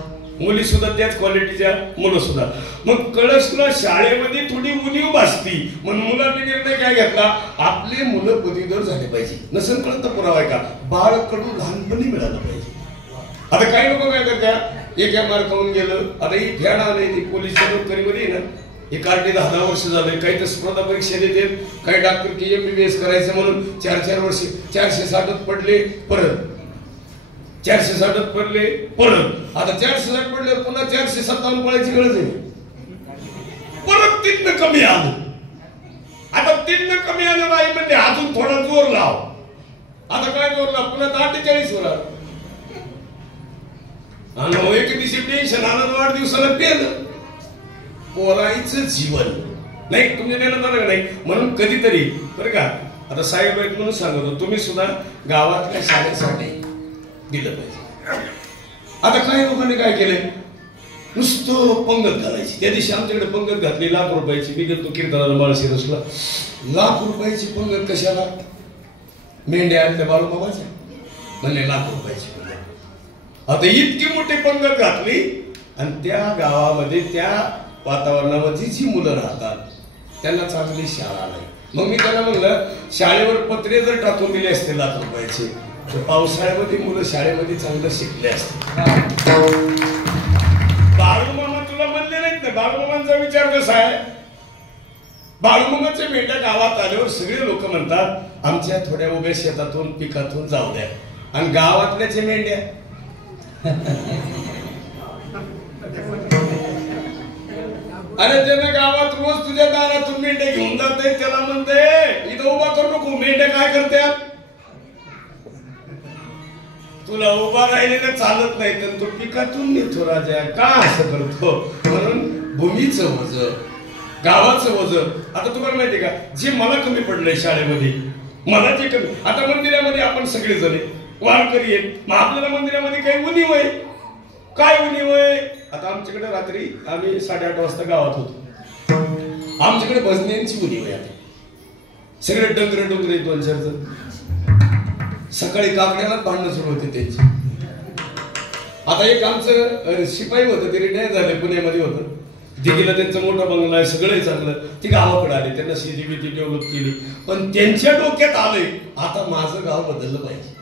मुली सुद्धा त्याच क्वालिटीच्या, मुलं सुद्धा. मग कळसला शाळेमध्ये थोडी उणीव भासती, म्हणून मुलांनी निर्णय काय घेतला, आपले मुलं पदवीधर झाले पाहिजे. नसेल कळत तर पुरावा आहे का? बाळ कडू लहानपणी मिळालं पाहिजे. आता काही लोक काय करतात, एक मार्कावून गेलं, आता ही फॅड आले ती पोलीस नोकरीमध्ये ना, एक 10 वर्ष झाले, काही तर स्पर्धा परीक्षा देते, काही डॉक्टर की MBBS करायचं म्हणून 4 वर्ष 460 पडले, परत 460 पडले, परत आता 460 पडले, पुन्हा 457 पडायची गरज आहे. परत 3 कमी आलं. आता 3 कमी आलं नाही म्हणजे अजून थोडा जोर लाव. आता काय जोर लाव, पुन्हा 48 वर आलं. आणि एक दिवशी टेन्शन आलं, वाढदिवसाला पेलं. पोरायचं जीवन नाही तुम्ही नेलं नाही. म्हणून कधीतरी बरं का, आता साहेब आहेत म्हणून सांगतो, तुम्ही सुद्धा गावातल्या शाळेसाठी दिलं पाहिजे. आता काही लोकांनी काय केलंय, नुसतं पंगत घालायची. त्या दिवशी आमच्याकडे पंगत घातली ₹1,00,000ची. मी गेलो कीर्तनाला माळशिरसला. ₹1,00,000ची पंगत कशाला? मेंढ्या आणल्या बाळूमामाच्या, म्हणले ₹1,00,000ची पंगत. आता इतकी मोठी पंगत घातली आणि त्या गावामध्ये त्या वातावरणामध्ये जी मुलं राहतात त्यांना चांगली शाळा नाही. मग मी त्यांना म्हणलं, शाळेवर पत्रे जर टाकून दिले असते ₹1,00,000चे तर पावसाळ्यामध्ये मुलं शाळेमध्ये चांगलं शिकले असते. बाळूमामा तुला म्हणले नाहीत ना, बाळूमामांचा विचार कसा आहे? बाळूमामाच्या मेंढ्या गावात आल्यावर सगळे लोक म्हणतात, आमच्या थोड्या उभ्या शेतातून पिकातून जाऊ द्या. आणि गावातल्याचे मेंढ्या अरे ज्यानं गावात रोज तुझ्या दारातून मेंढ्या घेऊन जाते त्याला म्हणते इथं उभा करू नको. मेंढ्या काय करतात? तुला उभा राहिलेलं चालत नाही तर तू पिकातून नेतो राजा. का असं करतो? म्हणून भूमीचं वज, गावाचं वज. आता तुम्हाला माहितीये का, जे मला कमी पडलंय शाळेमध्ये, मला जे कमी, आता मंदिरामध्ये आपण सगळे जण वारकरी आहेत, मग आपल्याला मंदिरामध्ये काही उणीव आहे. काय उणीव आहे? आता आमच्याकडे रात्री आम्ही 8:30 वाजता गावात होतो. आमच्याकडे भजन्यांची उणीव आहे. आता सगळे डोंगरे 2-4 जण. सकाळी काकड्यालाच भांडणं सुरू होते त्यांची. आता एक आमचं शिपाई होतं, ते रिटायर झाले, पुण्यामध्ये होतं. दिल्लीला त्यांचा मोठा बंगला आहे, सगळं चांगलं. ती गावाकडे आले, त्यांना शेती बिती डेव्हलप केली. पण त्यांच्या डोक्यात आलंय आता माझं गाव बदललं पाहिजे.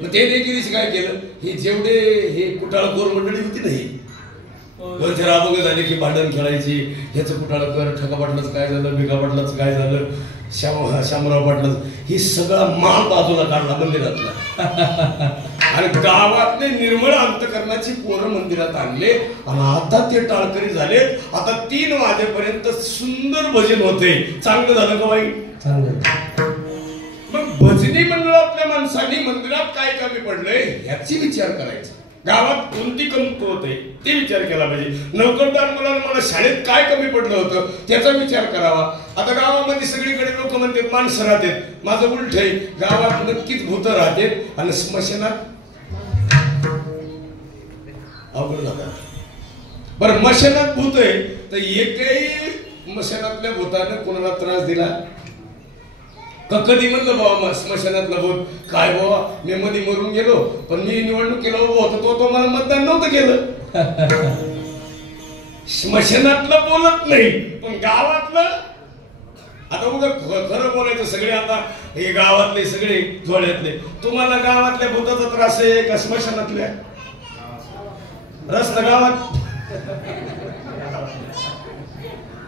मग ते देखील काय केलं, हे जेवढे हे कुटाळ कोर मंडळी होती नाही, वरच्या राबोग झाले की भांडण खेळायची. ह्याचं कुटाळ कर, ठका पाटलाचं काय झालं, भिका पाटलाचं काय झालं, शामराव पाटलाचं, ही सगळा माल बाजूला काढला मंदिरातला. आणि गावातले निर्मळ अंतकरणाची पोरं मंदिरात आणले आणि आता ते टाळकरी झाले. आता 3 वाजेपर्यंत सुंदर भजन होते. चांगलं झालं का वाईट? चांगलं. मग भजनी मंडळातल्या माणसांनी मंदिरात काय कमी पडलंय ह्याची विचार करायचा. गावात कोणती कमकुवत आहे ते विचार केला पाहिजे. नोकरदार मला शाळेत काय कमी पडलं होतं त्याचा विचार करावा. आता गावामध्ये सगळीकडे लोक म्हणतात माणसं राहतात. माझं उलट आहे, गावात नक्कीच भूतं राहतात आणि स्मशानात अवघड झालं. बरं, मशानात भूत आहे तर एकही मशानातल्या भूतानं कोणाला त्रास दिला कधी? म्हणलं बाबा स्मशानातला भूत काय बाबा, मी मध्ये मरून गेलो पण मी निवडणुकीला उभा होतो तो मला मतदान नव्हतं केलं. स्मशानातलं बोलत नाही पण गावातलं, आता उगा खरं बोलायचं. सगळे आता हे गावातले सगळे जोड्यातले, तुम्हाला गावातल्या भूताचा त्रास आहे का स्मशानातल्या? रस्ता गावात.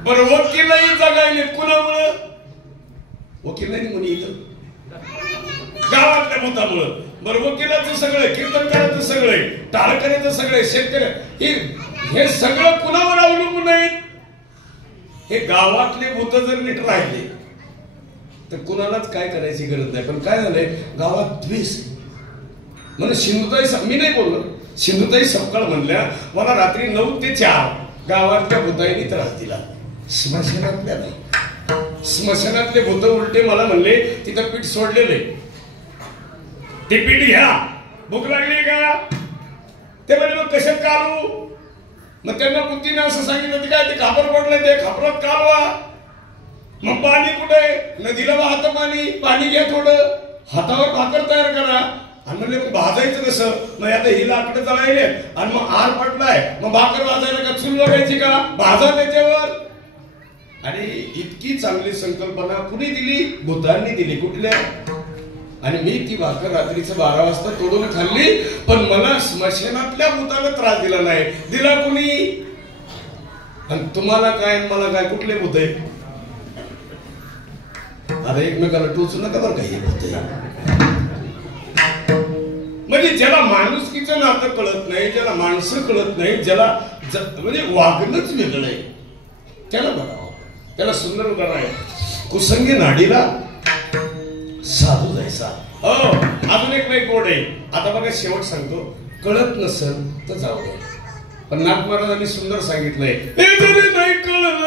बरं, वकीलही जगायले कुणामुळं? वकील नाही म्हणून इथं गावातल्या भूतामुळं. बरं, वकिलाचं सगळं, कीर्तनकाराचं सगळं, टाळकऱ्याचं सगळं, शेतकरी, हे सगळं कुणावर अवलंबून आहेत? हे गावातले भूत जर नीट राहिले तर कुणालाच काय करायची गरज नाही. पण काय झालंय, गावात द्वेष. म्हणजे सिंधुताई, मी नाही बोललो, सिंधुताई सपकाळ म्हणल्या मला रात्री 9 ते 4 गावातल्या भूताईनी त्रास दिला, स्मशानातल्या नाही. स्मशानातले भूत उलटे मला म्हणले तिथं पीठ सोडलेले, ते पीठ घ्या, भूक लागली का? ते म्हणजे मग कशात कालू? मग त्यांना बुद्धीने असं सांगितलं काय ते खापर पडलं, ते खापरात कालवा. मग पाणी कुठे? नदीला वाहतं पाणी, पाणी घ्या थोडं, हातावर भाकर तयार करा. आणि म्हणले मग भाजायचं कसं? मग आता ही लाकडं जळायले आणि मग आर पडलाय, मग भाकर वाजायला का चूल बघायची का? भाजा त्याच्यावर. आणि इतकी चांगली संकल्पना कुणी दिली? भूतांनी दिली. कुठल्या? आणि मी ती भाकर रात्रीचं 12 वाजता तोडून खाल्ली, पण मला स्मशानातल्या भूताला त्रास दिला नाही. दिला कुणी? आणि तुम्हाला काय आणि मला काय कुठले भूत आहे? अरे एकमेकाला टोचू नका बरं काही भूत आहे. म्हणजे ज्याला माणुसकीचं नातं कळत नाही, ज्याला माणसं कळत नाही, ज्याला म्हणजे वागणंच वेगळं आहे, त्याला बघावं. त्याला सुंदर उदाहरण आहे, कुसंगी नाडीला साधू जायचा. अजून एक नाही कोड आहे. आता बघा शेवट सांगतो, कळत नसेल तर जाऊ दे. पण नाथ महाराजांनी सुंदर सांगितलंय, नाही कळलं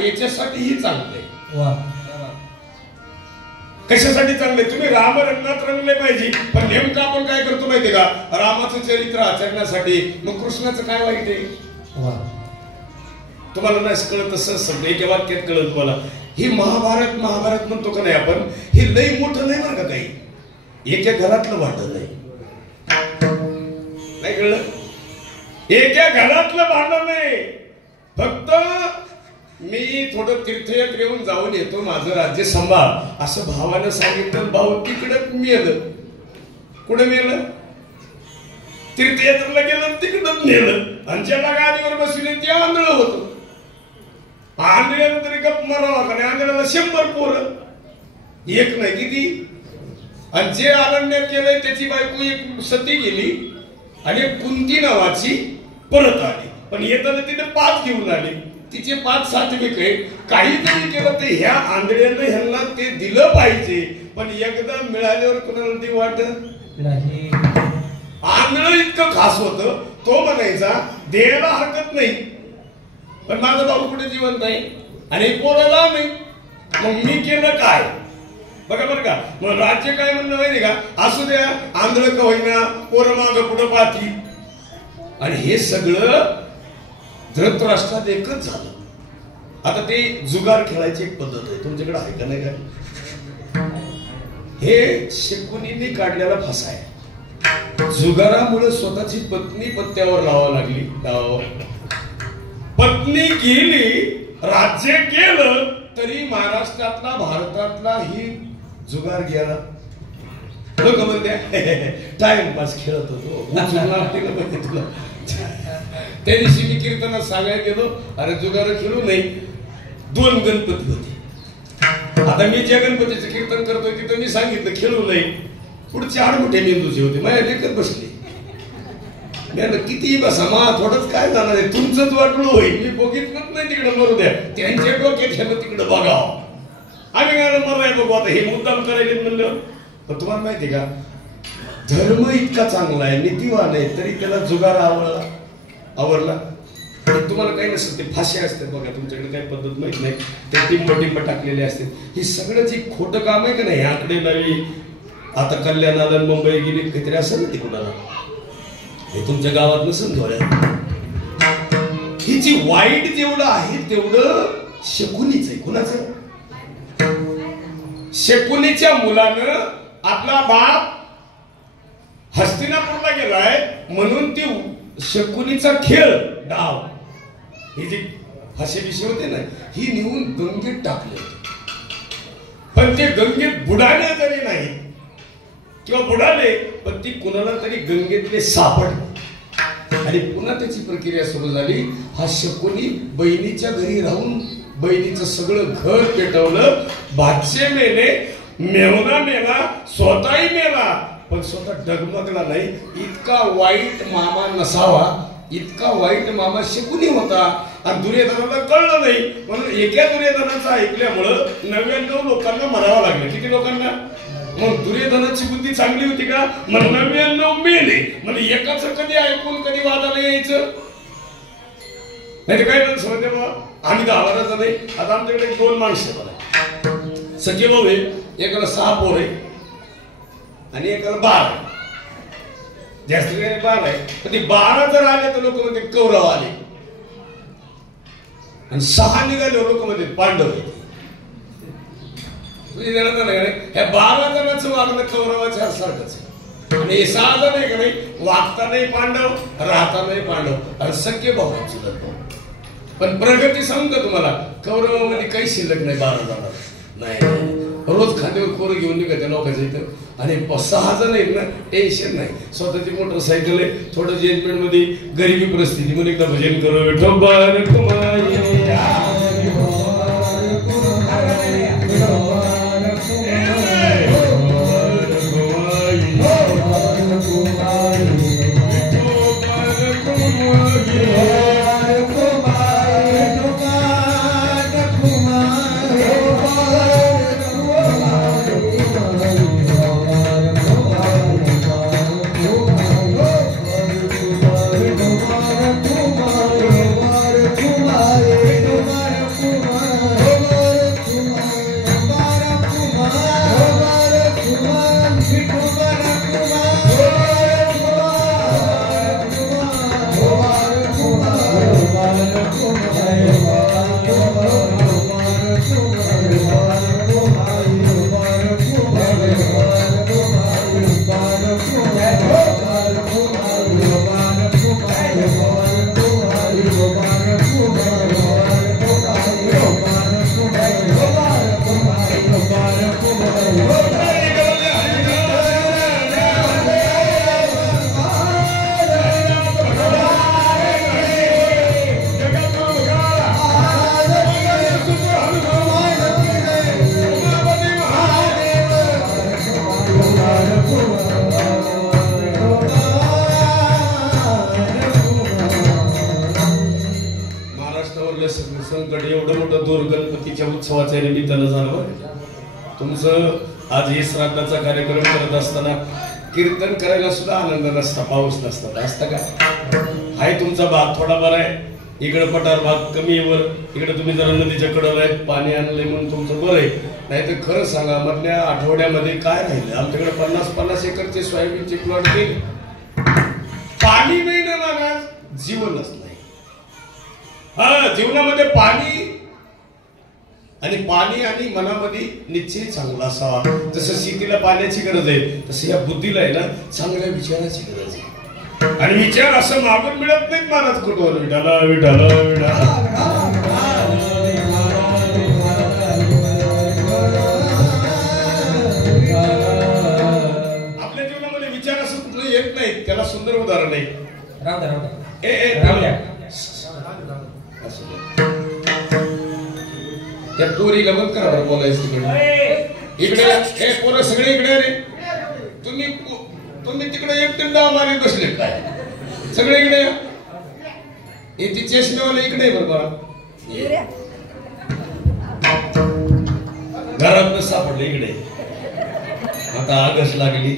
याच्यासाठीही चांगले. कशासाठी चांगले? तुम्ही राम रंगात रंगले पाहिजे. पण नेमकं आपण काय करतो माहितीये का? रामाचं चरित्र आचरण्यासाठी. मग कृष्णाचं काय वाईट आहे? तुम्हाला नाही कळत तसं सगळं एका वाक्यात कळत तुम्हाला. ही महाभारत म्हणतो का नाही आपण, हे लई मोठं नाही बरं का काही. एका घरातलं भांडण नाही कळलं? एका घरातलं भांडण नाही. फक्त मी थोडं तीर्थयात्रेहून जाऊन येतो, माझं राज्य सांभाळ असं भावानं सांगितलं. भाऊ तिकडं मेलं. कुठं मेलं? तीर्थयात्रेला गेलं तिकडंच नेलं. आणि ज्याला गाडीवर बसले ते आंधळ होतं. आंधळ्यानं तरी गप मरावा का नाही? आंधळ्याला 100 पोरं, एक नाही किती. आणि जे आरण्यात केलंय त्याची बायको एक सती गेली आणि एक कुंती नावाची परत आली. पण येताना तिने 5 घेऊन आली. तिचे 5 सर्टिफिकेट. काहीतरी केलं तर ह्या आंधळ्यानं ह्यांना ते दिलं पाहिजे. पण एकदा मिळाल्यावर कोणाला ते वाटत नाही. आंधळ इतकं खास होतं, तो म्हणायचा द्यायला हरकत नाही, पण माझा भाऊ कुठे जिवंत आहे आणि पोराला नाही. मग मी केलं काय? बघा बरं का. मग राज्य काय म्हणणं माहिती का? असू द्या, आंधळ का होईना, पोरं मागं पुढं पाहती. आणि हे सगळं धृतराष्ट्रात एकच झालं. आता ते जुगार खेळायची एक पद्धत आहे, तुमच्याकडे आहे का नाही काय? हे शकुनीने काढलेला फसा आहे. जुगारामुळे स्वतःची पत्नी पत्त्यावर लावावी लागली. पत्नी गेली, राज्य केलं, तरी महाराष्ट्रातला भारतातला ही जुगार गेला. लोक म्हणते टाइमपास खेळत होतो. तुला त्या दिवशी मी कीर्तनात सांगायला गेलो, अरे जुगार खेळू नाही. 2 गणपती होते. आता मी ज्या गणपतीचं कीर्तन करतोय तिथं मी सांगितलं खेळू नाही. पुढचे 8 मोठे मेंदूचे होते. माझ्या लेखत बसले. किती बसा मा थोडंच काय जाणार आहे, तुमचंच वाटलं होईल. मी बघितलंच नाही तिकडे. मरू द्या, त्यांच्या डोक्यात ह्यानं तिकडे बघावं. आम्ही काय मराय बघू आता, हे मुद्दाम करायला म्हणलं. पण तुम्हाला माहितीये का, धर्म इतका चांगला आहे, नीतिवान आहे, तरी त्याला जुगार आवडला. तुम्हाला काही नसतं, ते फाशी असते बघा. तुमच्याकडे काही पद्धत माहित नाही, ते टिंब टाकलेले असते. ही सगळंच एक खोटं काम आहे का नाही? आकडे नवी आता कल्याण आलं, मुंबई गेली, काहीतरी असं ना ते कुणाला हे तुमच्या गावात नसेल धोऱ्यात. ही जी वाईट जेवढं आहे तेवढं शकुनीच आहे. कुणाचं? शकुनीच्या मुलानं आपला बाप हस्तिनापुरात मारला गेलाय म्हणून ती शकुनीचा खेळ डाव ही जी फाशी विषय होते ना ही नेऊन गंगेत टाकले. पण ते गंगेत बुडाले तरी नाही किंवा बुडाले पण ती कुणाला तरी गंगेतले सापडले आणि पुन्हा त्याची प्रक्रिया सुरू झाली. हा शकुनी बहिणीच्या घरी राहून बहिणीचं सगळं घर पेटवलं. भाचे मेले, मेहुणा मेला, स्वतःही मेला पण स्वतः डगमगला नाही. इतका वाईट मामा नसावा, इतका वाईट मामा शकुनी होता आणि दुर्योधनाला कळलं नाही म्हणून एका दुर्योधनाचं ऐकल्यामुळं 99 लोकांना मरावं लागलं. किती लोकांना? मग दुर्योधनाची बुद्धी चांगली होती का? मग 99 मेले म्हणजे एकाच कधी ऐकून कधी वादाला यायचं नाही. काय म्हणून समजते बाबा आम्ही गावाला नाही. आता आमच्याकडे 2 माणसं बघा सखे भाऊ आहे, एकाला 6 पोर आहे आणि एकाला 12 जास्त काही 12 आहे पण ते 12 जर आले तर लोक म्हणते कौरव आले आणि 6 निघाले लोक म्हणते पांडव आहे. तुझी जरा ह्या 12 जणांचं वागणं कौरवाच्या सारखंच आणि हे 6 जण आहे का नाही वागता नाही पांडव राहता नाही पांडव आणि सख्य भाऊ चुलत भाऊ. पण प्रगती सांगतो तुम्हाला कौरवामध्ये काही शिल्लक नाही 12 जण नाही. रोज खांद्यावर खोरं घेऊन निघायचं लोकांच्या इथं आणि 6 जण आहेत ना टेन्शन नाही. स्वतःची मोटरसायकल आहे. थोडं जजमेंट मध्ये गरिबी परिस्थिती म्हणून एकदा भजन करू विठोबार कुमारी संकट एवढं मोठं दूर गणपतीच्या उत्सवाच्या निमित्तानं झालं. तुमचं आज हे श्राद्धाचा कार्यक्रम करत असताना कीर्तन करायला सुद्धा आनंद नसता, पाऊस नसता. असता का? हाय तुमचा भाग थोडा बरा आहे. इकडे पठार भाग कमी आहे वर, इकडे तुम्ही जरा नदीच्या कडेला आहे पाणी आणलंय म्हणून तुमचं बरं आहे. नाही तर खरं सांगा मधल्या आठवड्यामध्ये काय राहिलं आमच्याकडे 50-50 एकरचे सोयाबीनचे प्लॉट गेले. पाणी नाही ना लागा जीवनच नाही. हा जीवनामध्ये पाणी आणि मनामध्ये निश्चय चांगला असावा. जसं शेतीला पाण्याची गरज आहे तसं या बुद्धीला आहे ना चांगल्या विचाराची गरज आहे. आणि विचार असं मागून मिळत नाहीत महाराज कुठवर विठाला विठाला विठाला. आपल्या जीवनामध्ये विचार असं कुठलं येत नाही. त्याला सुंदर उदाहरण आहे. त्या पोरीला बघ करा बरं बोलायचं तिकडे इकडे हे पोरं सगळे इकडे रे. तुम्ही तिकडे एकटे डाव मारे बसले काय सगळे इकडे हे ती चष्मेवाला इकडे बरोबर घरात सापडले इकडे. आता आगस लागली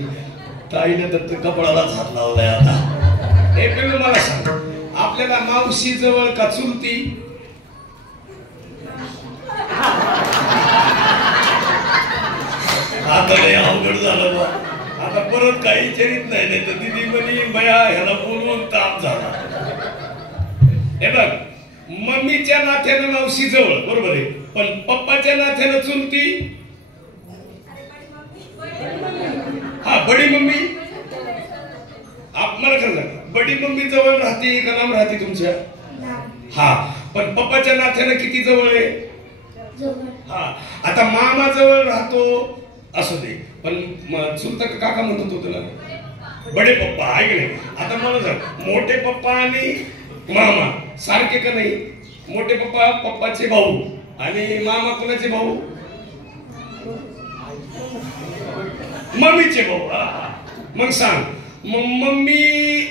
ताईने तर कपडालाच हात लावलाय. आता हे पण मला सांग आपल्याला मावशी जवळ का चुलती? आता लय अवघड झालं बा. आता परत काही चरित नाही तर दिदी म्हणे बया ह्याला बोलवून ताप झाला. हे बघ मम्मीच्या नात्यानं मावशी जवळ बरोबर आहे पण पप्पाच्या नात्यानं चुलती. हा बडी मम्मी बडी मम्मी जवळ राहते का लांब राहते तुमच्या? हा, पण पप्पाच्या नात्यानं किती जवळ आहे? हा, आता मामा जवळ राहतो असू दे, पण चुलता काका म्हणतो तो तुला बडे पप्पा आहे की नाही? आता मला सांग, मोठे पप्पा आणि मामा सारखे का नाही? मोठे पप्पा पप्पाचे भाऊ आणि मामा कोणाचे भाऊ? मम्मीचे भाऊ. मग सांग, मग मम्मी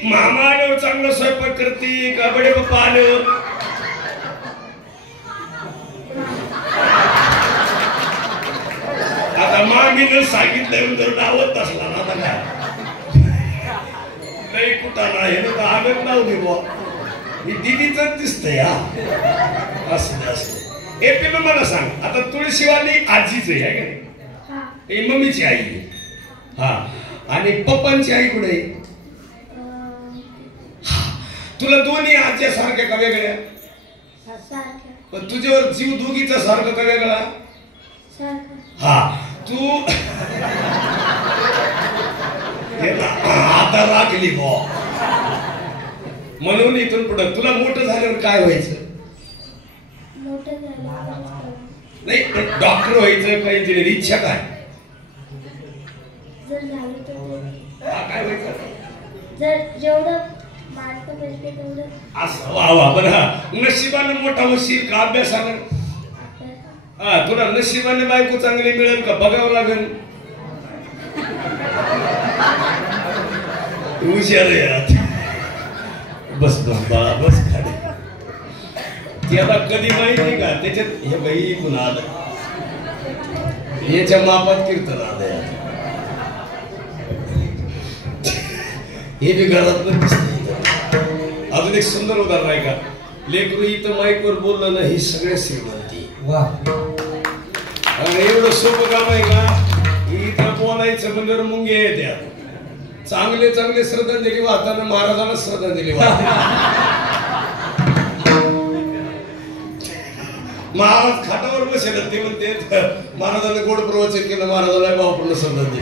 मामा आल्यावर चांगला स्वयंपाक करते का बडे पप्पा आल्यावर? आता मामीनं सांगितलं जर डावत असला ना, आता काय नाही कुठाला हे ना आनंद नाव दे बुवा, मी दिदीच दिसतंय. हा, असं हे पिलं मला सांग, आता तुळशीवाली आजीच आहे का नाही? ही मम्मीची आई आहे. हा, आणि पप्पांची आई कुठे आहे? तुला दोन्ही आज्या सारख्या का वेगळ्या? पण तुझ्यावर जीव दोघीचा सारखं का वेगळा? हा, तू आता राखली बो. म्हणून इथून पुढे तुला मोठं झाल्यावर काय व्हायचं? नाही, डॉक्टर व्हायचं का इंजिनियर? इच्छा काय? काय व्हायचं? असं वा वा. बरं, नशिबानं मोठा होशील का अभ्यासानं? हा, तुला नशिबाने बायको चांगली मिळेल का बघावं लागेल. हुशार आहे. बस बस बाळा, बस खाली. त्याला कधी माहिती का त्याच्यात हे बाई गुन्हा आलं, याच्या मापात कीर्तन आलंय. हे बी घरात दिसत. अजून एक सुंदर उदाहरण आहे का? लेकरू इथं माईकवर बोललं ना, ही सगळ्या श्रीमंती. वा, एवढं सोपं काम आहे का? इथं बोलायचं म्हणजे मुंगे येत्या. चांगले चांगले श्रद्धांजली वाहताना महाराजांना श्रद्धांजली वाहते. महाराज खाटावर बसेल, ते म्हणते महाराजांना गोड प्रवचन केलं, महाराजांना भावपूर्ण श्रद्धांजली.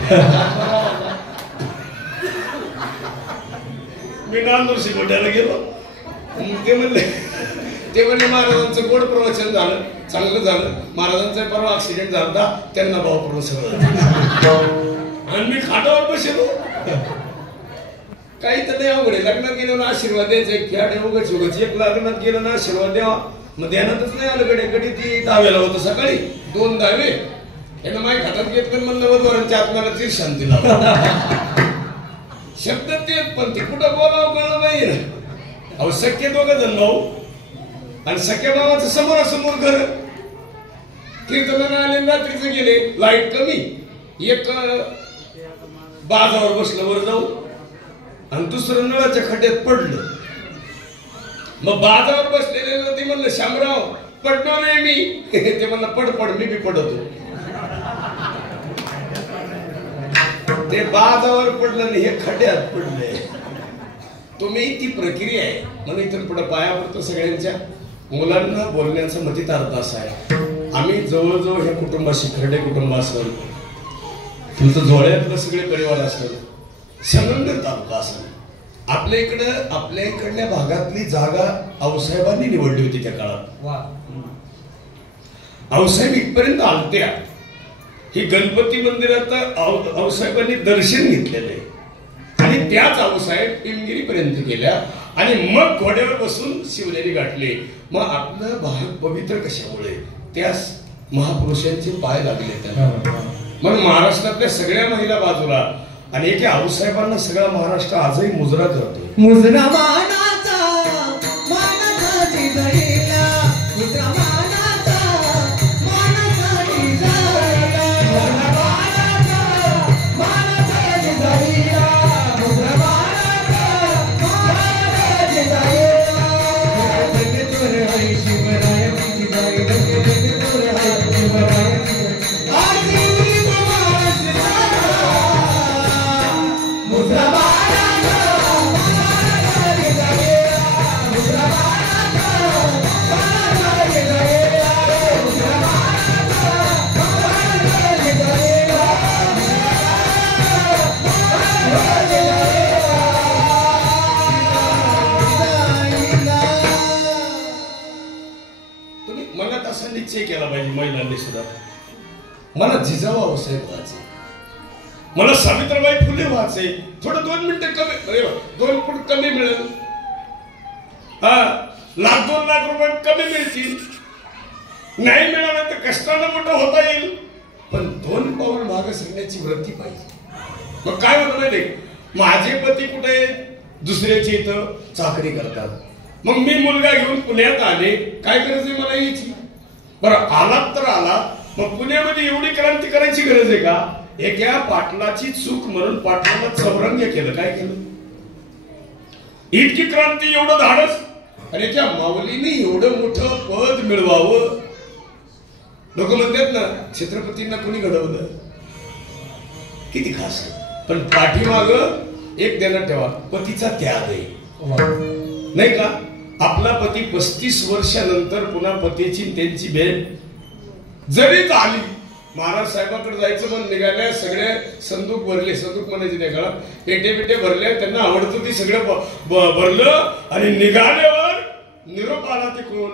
मी नांदूरशी गोट्याला गेलो, ते म्हणले महाराजांचं गोड प्रवचन झालं, चांगलं झालं. महाराजांचा परवा ऍक्सिडेंट झाला, त्यांना भावपूर्ण सगळं. आणि मी खाटावर बसलो. काही तर नाही अवघड आहे. लग्नात गेल्यावर आशीर्वाद द्यायचा, एक फ्याट उगाच उगाच. एक लग्नात गेलं ना आशीर्वाद द्यावा, मग ध्यानातच नाही आलं. कडे कधी ती दहाव्याला होतं सकाळी 2 दहावे यानं माझ्या खात्यात घेत, पण म्हणलं वधूवरांच्या आत्म्याला तीच शांती लावली. शब्द तेच, पण ते कुठं बोलावं कळलं नाही ना. अहो, सख्खे दोघं जण भाऊ, आणि सख्या भावाचं समोरासमोर घर. कीर्तनाला आले, रात्रीचं गेले, लाईट कमी. एक बाजावर बसलं वर जाऊ, आणि दुसरं नळाच्या खड्ड्यात पडलं. मग बाजावर बसलेले ते म्हणलं, शामराव पडलो नाही मी. ते म्हणलं, पड पड, मी बी पडतो. ते बाजावर पडलं आणि हे खड्ड्यात पडले. तुम्ही ती प्रक्रिया आहे. म्हणून इथून पुढे पाया पडतो सगळ्यांच्या. मुलांना बोलण्याचा मतितार्थ असा आहे, आम्ही जवळजवळ हे कुटुंबाशी, खरडे कुटुंब असेल, तुमचं जोड्यातलं सगळे परिवार असेल, संगमनेर तालुका असेल, आपल्या इकडल्या भागातली जागा आऊसाहेबांनी निवडली होती त्या काळात. आऊसाहेब इथपर्यंत आलत्या. ही गणपती मंदिरात आऊसाहेबांनी दर्शन घेतलेले, आणि त्याच आऊसाहेब पिमगिरी पर्यंत गेल्या, आणि मग घोड्यावर बसून शिवनेरी गाठले. मग आपलं भाग पवित्र कशामुळे? त्या महापुरुषांचे पाय लागले त्यांना. मग महाराष्ट्रातल्या सगळ्या महिला बाजूला, आणि एके आऊसाहेबांना सगळा महाराष्ट्र आजही मुजरा करतो. मुजरा मानाचा मानाचा जिजळीला, मुजरा मानाचा मानाचा जिजळीला, मुजरा मानाचा मानाचा जिजळीला, मुजरा मानाचा मानाचा जिजळीला. जग तोर हरी शिवराय जिजाई, जग तोर हरी शिवराय आरती मुजरा मानाचा मानाचा जिजळीला. मला जिजाऊ आऊसाहेब व्हायचे, मला सावित्रीबाई फुले व्हायचे. थोडं 2 मिनिटं कमी, 2 फूट कमी मिळेल, हा 1,00,000-2 लाख रुपये कमी मिळतील. नाही मिळालं तर कष्टानं मोठं होता येईल, पण 2 पाऊल मागे सरण्याची वृत्ती पाहिजे. मग काय होतं माहिती, माझे पती कुठे, दुसऱ्याच्या इथं चाकरी करतात. मग मी मुलगा घेऊन पुण्यात आले, काय गरज आहे मला याची? बरं आलात तर आला, मग पुण्यामध्ये एवढी क्रांती करायची गरज आहे का? एका पाटलाची चूक म्हणून पाटलाला चौरंग केलं. काय केलं? इतकी क्रांती, एवढं धाडस, आणि त्या माऊलीने एवढं मोठं पद मिळवावं. लोक म्हणतात ना छत्रपतींना कोणी घडवलं, किती खास आहे. पण पाठीमाग एक ध्यानात ठेवा, पतीचा त्याग आहे, नाही का? आपला पती 35 वर्षानंतर पुन्हा पतीची त्यांची भेट जरी झाली, महाराज साहेबांकडे जायचं म्हणून निघाल्या, सगळे संदूक भरले, संदूक म्हणायचे त्या काळात, पेटे पेटे भरले, त्यांना आवडतं ती सगळं भरलं, आणि निघाल्यावर निरोप आला तिकडून,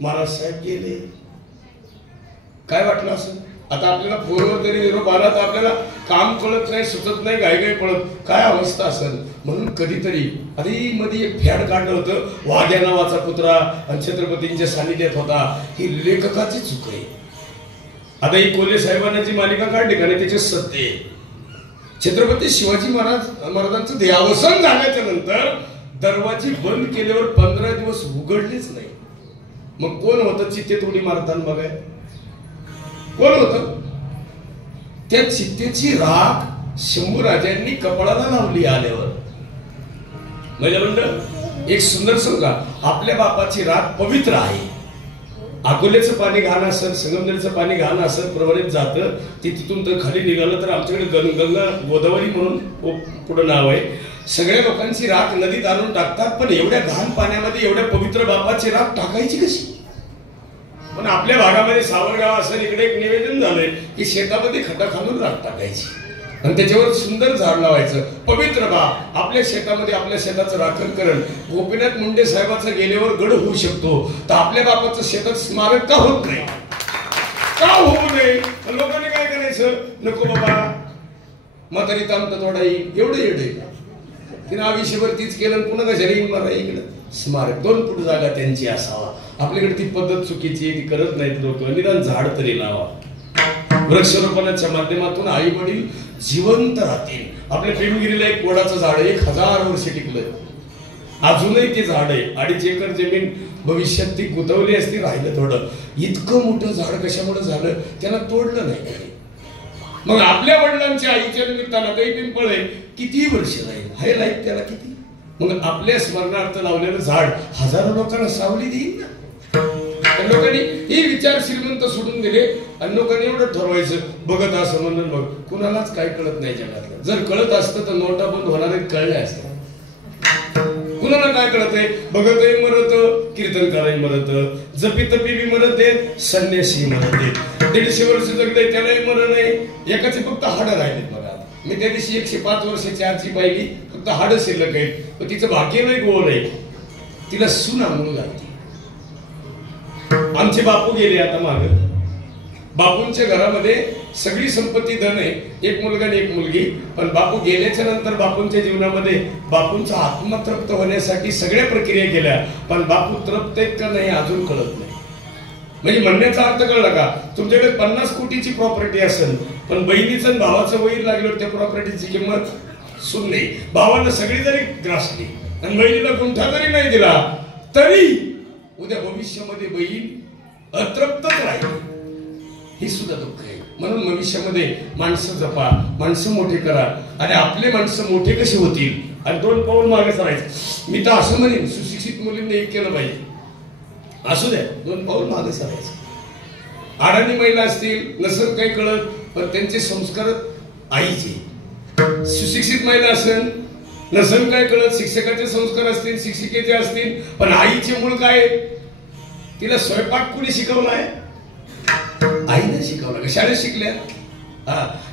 महाराज साहेब गेले. काय वाटलं असं? आता आपल्याला फोनवर तरी निरोप आला तर आपल्याला काम कळत नाही, सुचत नाही, घाई पळत, काय अवस्था असेल. म्हणून कधीतरी आधी मध्ये एक फॅड काढलं होतं, वाघ्या नावाचा पुत्रा आणि छत्रपतींच्या सानिध्यात होता. ही लेखकाची चूक आहे. आता ही कोल्हे साहेबांनी जी मालिका काढली का नाही, त्याचे सत्य छत्रपती शिवाजी महाराजांचं देहावसान झाल्याच्या नंतर दरवाजे बंद केल्यावर 15 दिवस उघडलेच नाही. मग कोण होतं चित्तेत उडी मारताना बघाय? कोण होत? त्या चित्तेची राख शंभू राजांनी कपाळाला लावली आल्यावर. म्हणजे एक सुंदर सांगा, आपल्या बापाची राख पवित्र आहे. अकोल्याचं पाणी घाण असेल, संगमनेरचं पाणी घाण असेल, प्रवणित जातं ते, तिथून तर खाली निघालं तर आमच्याकडे गंगा गोदावरी म्हणून पुढं नाव आहे. सगळ्या लोकांची राख नदीत आणून टाकतात, पण एवढ्या घाण पाण्यामध्ये एवढ्या पवित्र बापाची राख टाकायची कशी? पण आपल्या भागामध्ये सावरगाव असेल, इकडे एक निवेदन झालंय की शेतामध्ये खड्डा खालून राख टाकायची आणि त्याच्यावर सुंदर झाड लावायचं. पवित्र बा आपल्या शेतामध्ये आपल्या शेताचं राखण करण. गोपीनाथ मुंडे साहेबाचं गेल्यावर गड होऊ शकतो, तर आपल्या बापाचं शेतात स्मारक का होत नाही? का होऊ नये? लोकांनी काय करायचं, नको बाबा म्हातारी तामत थोडा येईल, एवढं येड आहे. तिने आयुष्यभर तीच केलं, पुन्हा कशा येईल मला इकडं स्मारक 2 फूट जागा त्यांची असावा. आपल्याकडे ती पद्धत चुकीची आहे, ती करत नाहीत लोक. निदान झाड तरी लावा. वृक्षारोपणाच्या माध्यमातून आई वडील जिवंत राहतील. आपल्या प्रेमगिरीला एक वडाचं झाड 1000 वर्ष टिकलंय, अजूनही ते झाड आहे. 2.5 एकर जमीन भविष्यात ती गुंतवली असती, राहिलं थोडं. इतकं मोठं झाड कशामुळे झालं, त्याला तोडलं नाही. मग आपल्या वडिलांच्या आईच्या निमित्तानं काही पिंपळ आहे, किती वर्ष राहील, हे लाईफ त्याला किती. मग आपल्या स्मरणार्थ लावलेलं झाड हजारो लोकांना सावली देईल ना. लोकांनी हे विचार श्रीमंत सोडून दिले आणि लोकांनी एवढं ठरवायचं, बघत असं म्हणून बघ. कुणालाच काय कळत नाही जगातलं. जर कळत असतं तर नोटा बंद होणारे कळले असते. कुणाला काय कळत आहे? बघतही मरत, कीर्तन करायला मरत, जपी तपी बी मरत आहेत, संन्यासी मरत आहेत. 150 वर्ष जगले त्यालाही मरण आहे. एकाचे फक्त हाडं राहिलेत बघा. मी त्या दिवशी 105 वर्षाची आजी पाहिली, फक्त हाडं शिल्लक आहेत. पण तिचं भाग्य नाही गोल आहे, तिला सुना मुलगा आहे. आमचे बापू गेले आता माग. बापूंच्या घरामध्ये सगळी संपत्ती धन आहे, एक मुलगा आणि एक मुलगी. पण बापू गेल्याच्या नंतर बापूंच्या जीवनामध्ये बापूंचा आत्मा तृप्त होण्यासाठी सगळ्या प्रक्रिया केल्या, पण बापू तृप्त आहेत का नाही अजून कळत नाही. म्हणजे म्हणण्याचा अर्थ कळला का? तुमच्याकडे 50 कोटीची प्रॉपर्टी असेल, पण बहिणीचं भावाचं वैर लागल्यावर त्या प्रॉपर्टीची किंमत शून्य. भावानं सगळी जरी ग्रासली आणि बहिणीला गुंठा जरी नाही दिला, तरी उद्या भविष्यामध्ये बहीण अतृप्तच राहील. हे सुद्धा दुःख आहे. म्हणून भविष्यामध्ये माणसं जपा, माणसं मोठे करा. आणि आपले माणसं मोठे कसे होतील आणि 2 पाऊल मागे सरायचं. मी तर असं म्हणेन, सुशिक्षित मुलींनी हे केलं पाहिजे. असू द्या, 2 पाऊल मागे सरायचं. अडाणी महिला असतील, नसेल काही कळत, पण त्यांचे संस्कार आईचे. सुशिक्षित महिला असेल, नसेल काय कळत, शिक्षकाचे संस्कार असतील, शिक्षिकेचे असतील, पण आईचे मूळ काय? तिला स्वयंपाक कुणी शिकवलाय? आईने शिकवला का? शाळेत शिकल्या?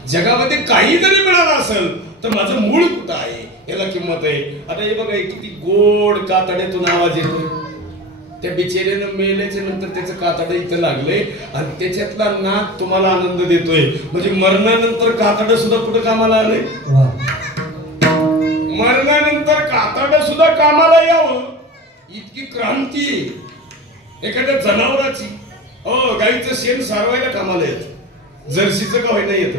जगामध्ये काही जरी मिळालं असेल तर माझं मूळ कुठं आहे याला किंमत आहे. आता हे बघा, किती गोड कातड्यातून आवाज येतोय. त्या बिचाऱ्यानं मेल्याच्या नंतर त्याचं कातडं इथं लागलंय आणि त्याच्यातला नाक तुम्हाला आनंद देतोय. म्हणजे मरणानंतर कातडं सुद्धा कुठं कामाला आलंय? मरणानंतर कातडं सुद्धा कामाला यावं इतकी क्रांती एखाद्या जनावराची. गाईचं शेण सारवायला कामाला येत, जर्सीचं का होईना येत,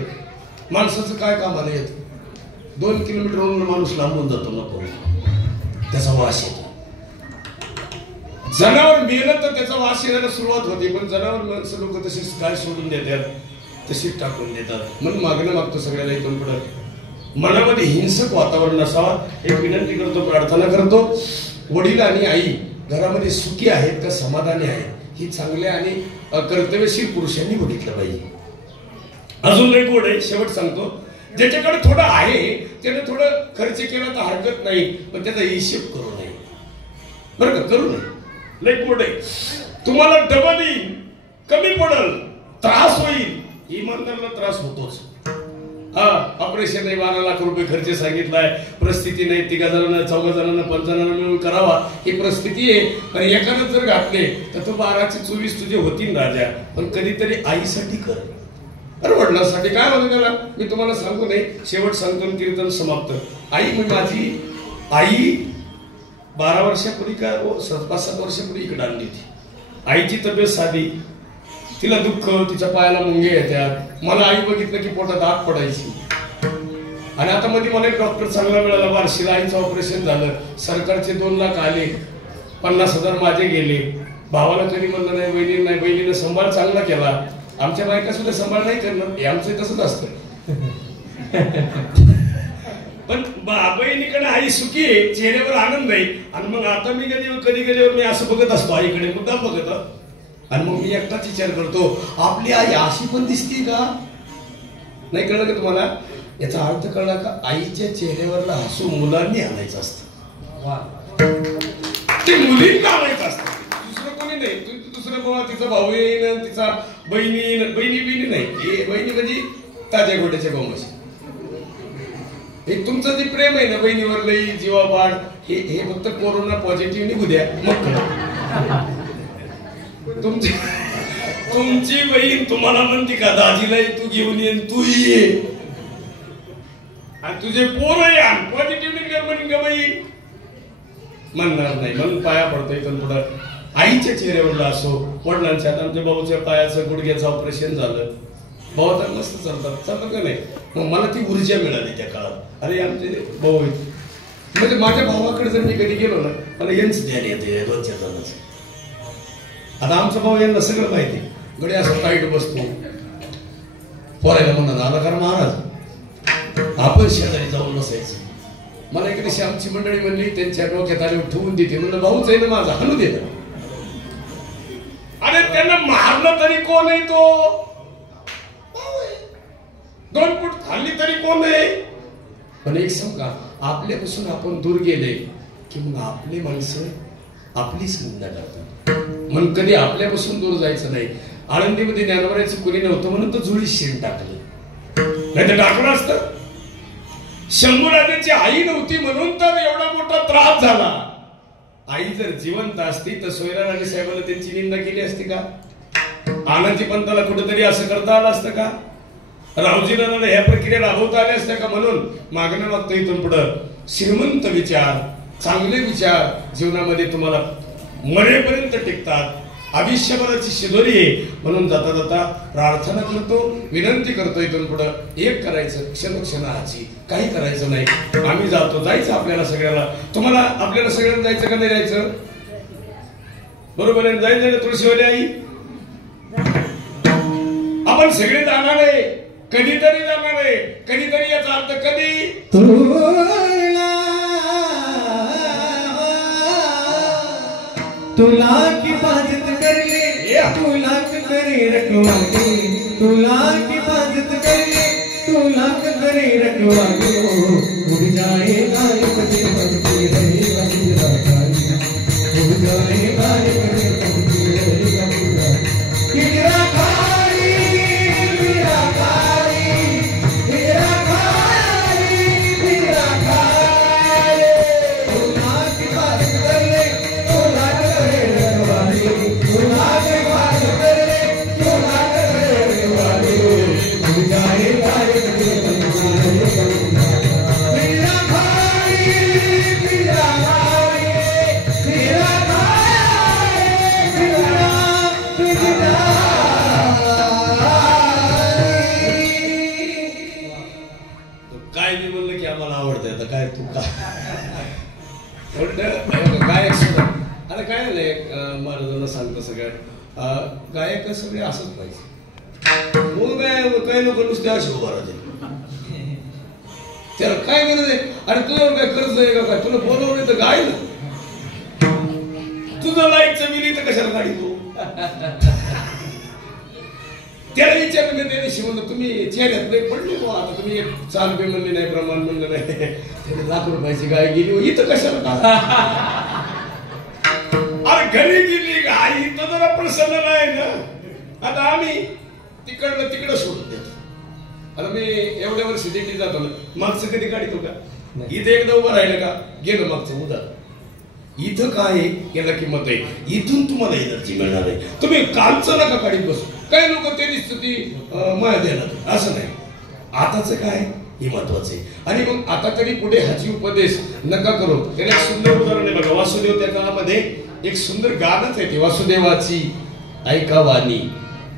माणसाचं काय कामाला येत. 2 किलोमीटरवरून माणूस लांबून जातो नको त्याचा वास येतो. जनावर मेलं तर त्याचा वास येण्याला सुरुवात होते, पण जनावर माणसं लोक तशीच काय सोडून देतात, तशीच टाकून देतात. म्हणून मागणं मागतो सगळ्याला इथून पुढे मनामध्ये हिंसक वातावरण असावा एक विनंती करतो, प्रार्थना करतो. वडील आणि आई घरामध्ये सुखी आहेत का समाधानी आहेत ही चांगल्या आणि कर्तव्यशील पुरुषांनी बघितलं पाहिजे. अजून एक गोड आहे, शेवट सांगतो. ज्याच्याकडे थोडं आहे त्याने थोडं खर्च केला तर हरकत नाही, पण त्याचा हिशेब करू नये. बरं का, करू नये. लय गोड आहे. तुम्हाला डबल येईल, कमी पडल, त्रास होईल. इमानदाराला त्रास होतोच. ऑपरेशन नाही, 12 लाख रुपये खर्च सांगितलाय, परिस्थिती नाही, 3 जणांना 4 जणांना 5 जणांना मिळून करावा ही परिस्थिती आहे. पण एकानं जर घातले तर तो 12चे 24 तुझे होतील राजा. पण कधीतरी आईसाठी कर. अरे वडिलांसाठी काय होतं त्याला, मी तुम्हाला सांगू नये. शेवट सांगतो, कीर्तन समाप्त. आई म्हणजे माझी आई 12 वर्षापूर्वी का 5-7 वर्षापूर्वी इकडे आणली होती. आईची तब्येत साधी, तिला दुःख, तिच्या पायाला मुंगे येतात. मला आई बघितलं की पोटात आग पडायची. आणि आता मध्ये मला एक डॉक्टर चांगला मिळाला, बार्शीला आईचं ऑपरेशन झालं. सरकारचे 2 लाख आले, 50,000 माझे गेले. भावाला कधी म्हणलं नाही, बहिणी नाही, बहिणीनं सांभाळ चांगला केला. आमच्या बायका सुद्धा सांभाळ नाही करणार, हे आमचं तसंच असतं. पण बहिणीकडे आई सुखी आहे, चेहऱ्यावर आनंद आहे. आणि मग आता मी कधी गेल्यावर मी असं बघत असतो आईकडे, मुद्दाम बघत. आणि मग मी एकटाच विचार करतो, आपली आई अशी पण दिसते का? नाही कळलं का तुम्हाला? याचा अर्थ कळला का? आईच्या चेहऱ्यावरला हसू मुलांनी आणायचं असतं, ते मुलींना आणायचं असतं, दुसरं कोणी नाही. दुसरं कोणा तिचा भाऊ येईन, तिचा बहिणी नाही. हे बहिणी म्हणजे ताज्या गोट्याच्या गोमाशी. हे तुमचं जे प्रेम आहे ना बहिणीवर लई जीवाबाड, हे फक्त कोरोना पॉझिटिव्ह निघू द्या मग. तुमची बहीण तुम्हाला म्हणते का दाजीला तू घेऊन ये, तू ये, आणि तुझे पोर आहे पॉझिटिव्ह निघाल म्हणून का बहीण म्हणणार नाही. म्हणून पाया पडतो इथून पुढं. आईच्या चेहऱ्यावरला असो, वडिलांच्या. आमच्या भाऊच्या पायाचं गुडघ्याचं ऑपरेशन झालं. भाऊ तर मस्त चालतं का नाही. मग मला ती ऊर्जा मिळाली त्या काळात. अरे आमचे भाऊ आहेत, म्हणजे माझ्या भावाकडे जर मी कधी गेलो ना, मला यांचं ध्यान येते 2-4 जणांचं. आता आमचा भाऊ यांना सगळं माहिती. गडी असं टाईट बसतो, पोरायला म्हणणार आला कारण महाराज आपण शेजारी जाऊन बसायचं. मला इकडे श्यामची मंडळी म्हणली, त्यांच्या डोक्यात आले ठेवून देते. म्हणलं भाऊच आहे ना माझा, हलू देत. अरे त्यांना मारलं तरी कोण आहे? तो 2 फूट खाल्ली तरी कोण आहे? पण एक सांगा, आपल्यापासून आपण दूर गेले की मग आपली माणसं आपलीच निंदा करतात. म्हणून कधी आपल्यापासून दूर जायचं नाही. आळंदीमध्ये ज्ञानोबाचं कुणी नव्हतं म्हणून तर जुळी शेण टाकलं, नाही तर टाकलं असतं. शंभूराजांची आई नव्हती म्हणून तर एवढा मोठा त्रास झाला. आई जर जिवंत असती तर सोयराराणी साहेबांना त्यांची निंदा केली असती का? आनंदी पंताला कुठेतरी असं करता आलं असतं का? रावजीराला ह्या प्रक्रिया राबवता आल्या असत्या का? म्हणून मागणं मागतं इथून पुढं श्रीमंत विचार, चांगले विचार जीवनामध्ये तुम्हाला मरेपर्यंत टिकतात. आयुष्यभराची शिदोरी आहे. म्हणून जाता जाता प्रार्थना करतो, विनंती करतो इथून पुढं एक करायचं, क्षणक्षणाची काही करायचं नाही. आम्ही जातो, जायचं आपल्याला सगळ्याला. तुम्हाला आपल्याला सगळ्यांना जायचं का नाही जायचं? बरोबर आहे, जायचं ना तुळशीवाली आई? आपण सगळे जाणार आहे, कधीतरी जाणार आहे. कधीतरी याचा अर्थ कधी? तुला हिफाजत करले, तुला करे रखवाले, तुला हिफाजत करले, तुला करे रखवाले. उड़ जाएगा कभी बनती रहेगा मेरा गाली, उड़ जाएगा कभी बनती रहेगा मेरा गाली. मेरा गाली, मेरा गाली, मेरा गाली, मेरा गाली. तुला हिफाजत करले, तुला करे रखवाले. नाही मी म्हणलं की आम्हाला आवडतंय आता काय तू गायक सुद्धा आता काय नाही महाराजांना सांगतो सगळ्या गायक सगळे असंच पाहिजे. मग काय लोक नुसते असे उभा राहते त्याला काय गरज आहे. अरे तुझ्यावर काय कर्ज आहे का काय तुला बोलवलं तर गाय ना तुझं लाईटचं बिल तर कशाला गाडी तू त्याला विचारलं त्या दिवशी म्हणलं तुम्ही चेहऱ्यात नाही पडले आता तुम्ही चाल पे म्हणले नाही प्रमाण म्हणलं नाही त्याने ₹1,00,000 गाय गेली इथं कशाला अरे घरी गेली गाय इथं जरा प्रसन्न नाही ना. आता आम्ही तिकडं सोडून देतो. आता मी एवढ्या वर्ष दिल्ली जातो ना मागचं कधी काढतो का इथे एकदा उभं राहिलं का गेलं मागचं उदा इथं काय याला किंमत आहे. इथून तुम्हाला एनर्जी मिळणार आहे. तुम्ही कालचं नका काढीत बसू. काही लोक त्यांनी स्तुती माया देणार असं नाही. आताच काय हे महत्वाचं आहे. आणि मग आता तरी पुढे हाची उपदेश नका करू. त्याला एक सुंदर उदाहरण आहे बघा. वासुदेव त्या काळामध्ये एक सुंदर गाणंच आहे ते वासुदेवाची ऐकावानी.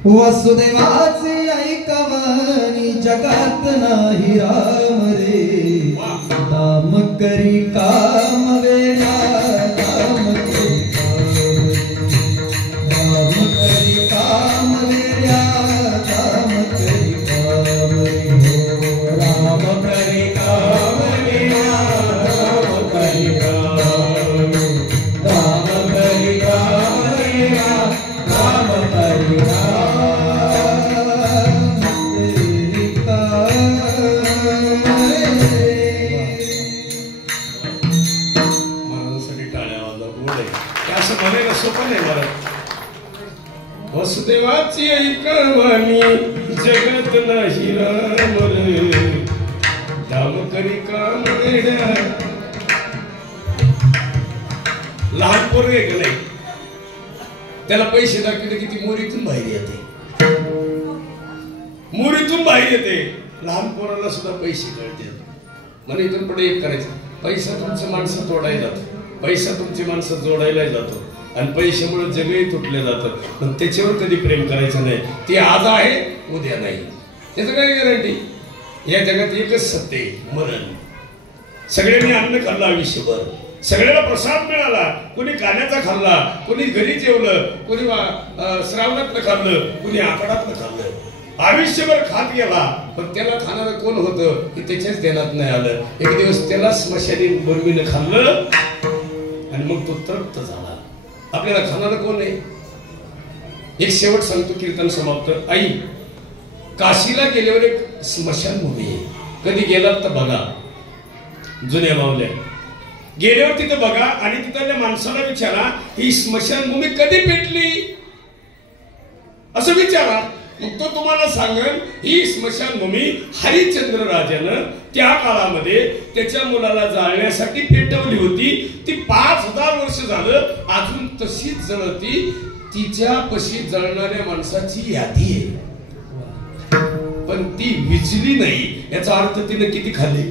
वासुदेवाची ऐकावानी जगात नाही राम रे राम करी काम वेळा राम करी काम वेळा राम करी काम रे राम करी काम वेळा राम करी काम राम करी काम वेळा राम करी वसुदेवाची ऐकावानी जगत नाही राम रे दाम करी काम वेड्या. लहान पोरग आहे का नाही त्याला पैसे दाखवले की ती मोरीतून बाहेर येते. मोरीतून बाहेर येते. लहान पोराला सुद्धा पैसे कळते. मला इथून पुढे एक करायचं पैसा तुमचं माणसं तोडायला जातो. पैसा तुमची माणसं जोडायला जातो आणि पैशामुळे जगही तुटले जातं. पण त्याच्यावर कधी प्रेम करायचं नाही. ते आज आहे उद्या नाही. त्याचं काय गॅरंटी. या जगात एकच सत्य आहे मरण. सगळ्यांनी अन्न खाल्लं आयुष्यभर. सगळ्याला प्रसाद मिळाला. कोणी कान्याचा खाल्ला कोणी घरी जेवलं कोणी श्रावणातलं खाल्लं कोणी आखाडातलं खाल्लं. आयुष्यभर खात गेला पण त्याला खाणारं कोण होतं की त्याच्याच ध्यानात नाही आलं. एक दिवस त्याला स्मशानी बर्मीनं खाल्लं आणि मग तो तृप्त झाला. आपल्याला खाणारं कोण आहे. एक शेवट सांगतो कीर्तन समाप्त. आई काशीला गेल्यावर एक स्मशानभूमी आहे. कधी गेलात तर बघा. जुन्या मावल्या गेल्यावर तिथं बघा आणि तिथल्या माणसाला विचारा ही स्मशानभूमी कधी पेटली असं विचारा. मग तो तुम्हाला सांगेल ही स्मशानभूमी हरिश्चंद्र राजानं त्या काळामध्ये त्याच्या मुलाला जाळण्यासाठी पेटवली होती. ती 5000 वर्ष झालं अजून तशीच जळती. तिच्या पशी जळणाऱ्या माणसाची यादी आहे पण ती विजली नाही. याचा अर्थ तिने किती खाल्ली.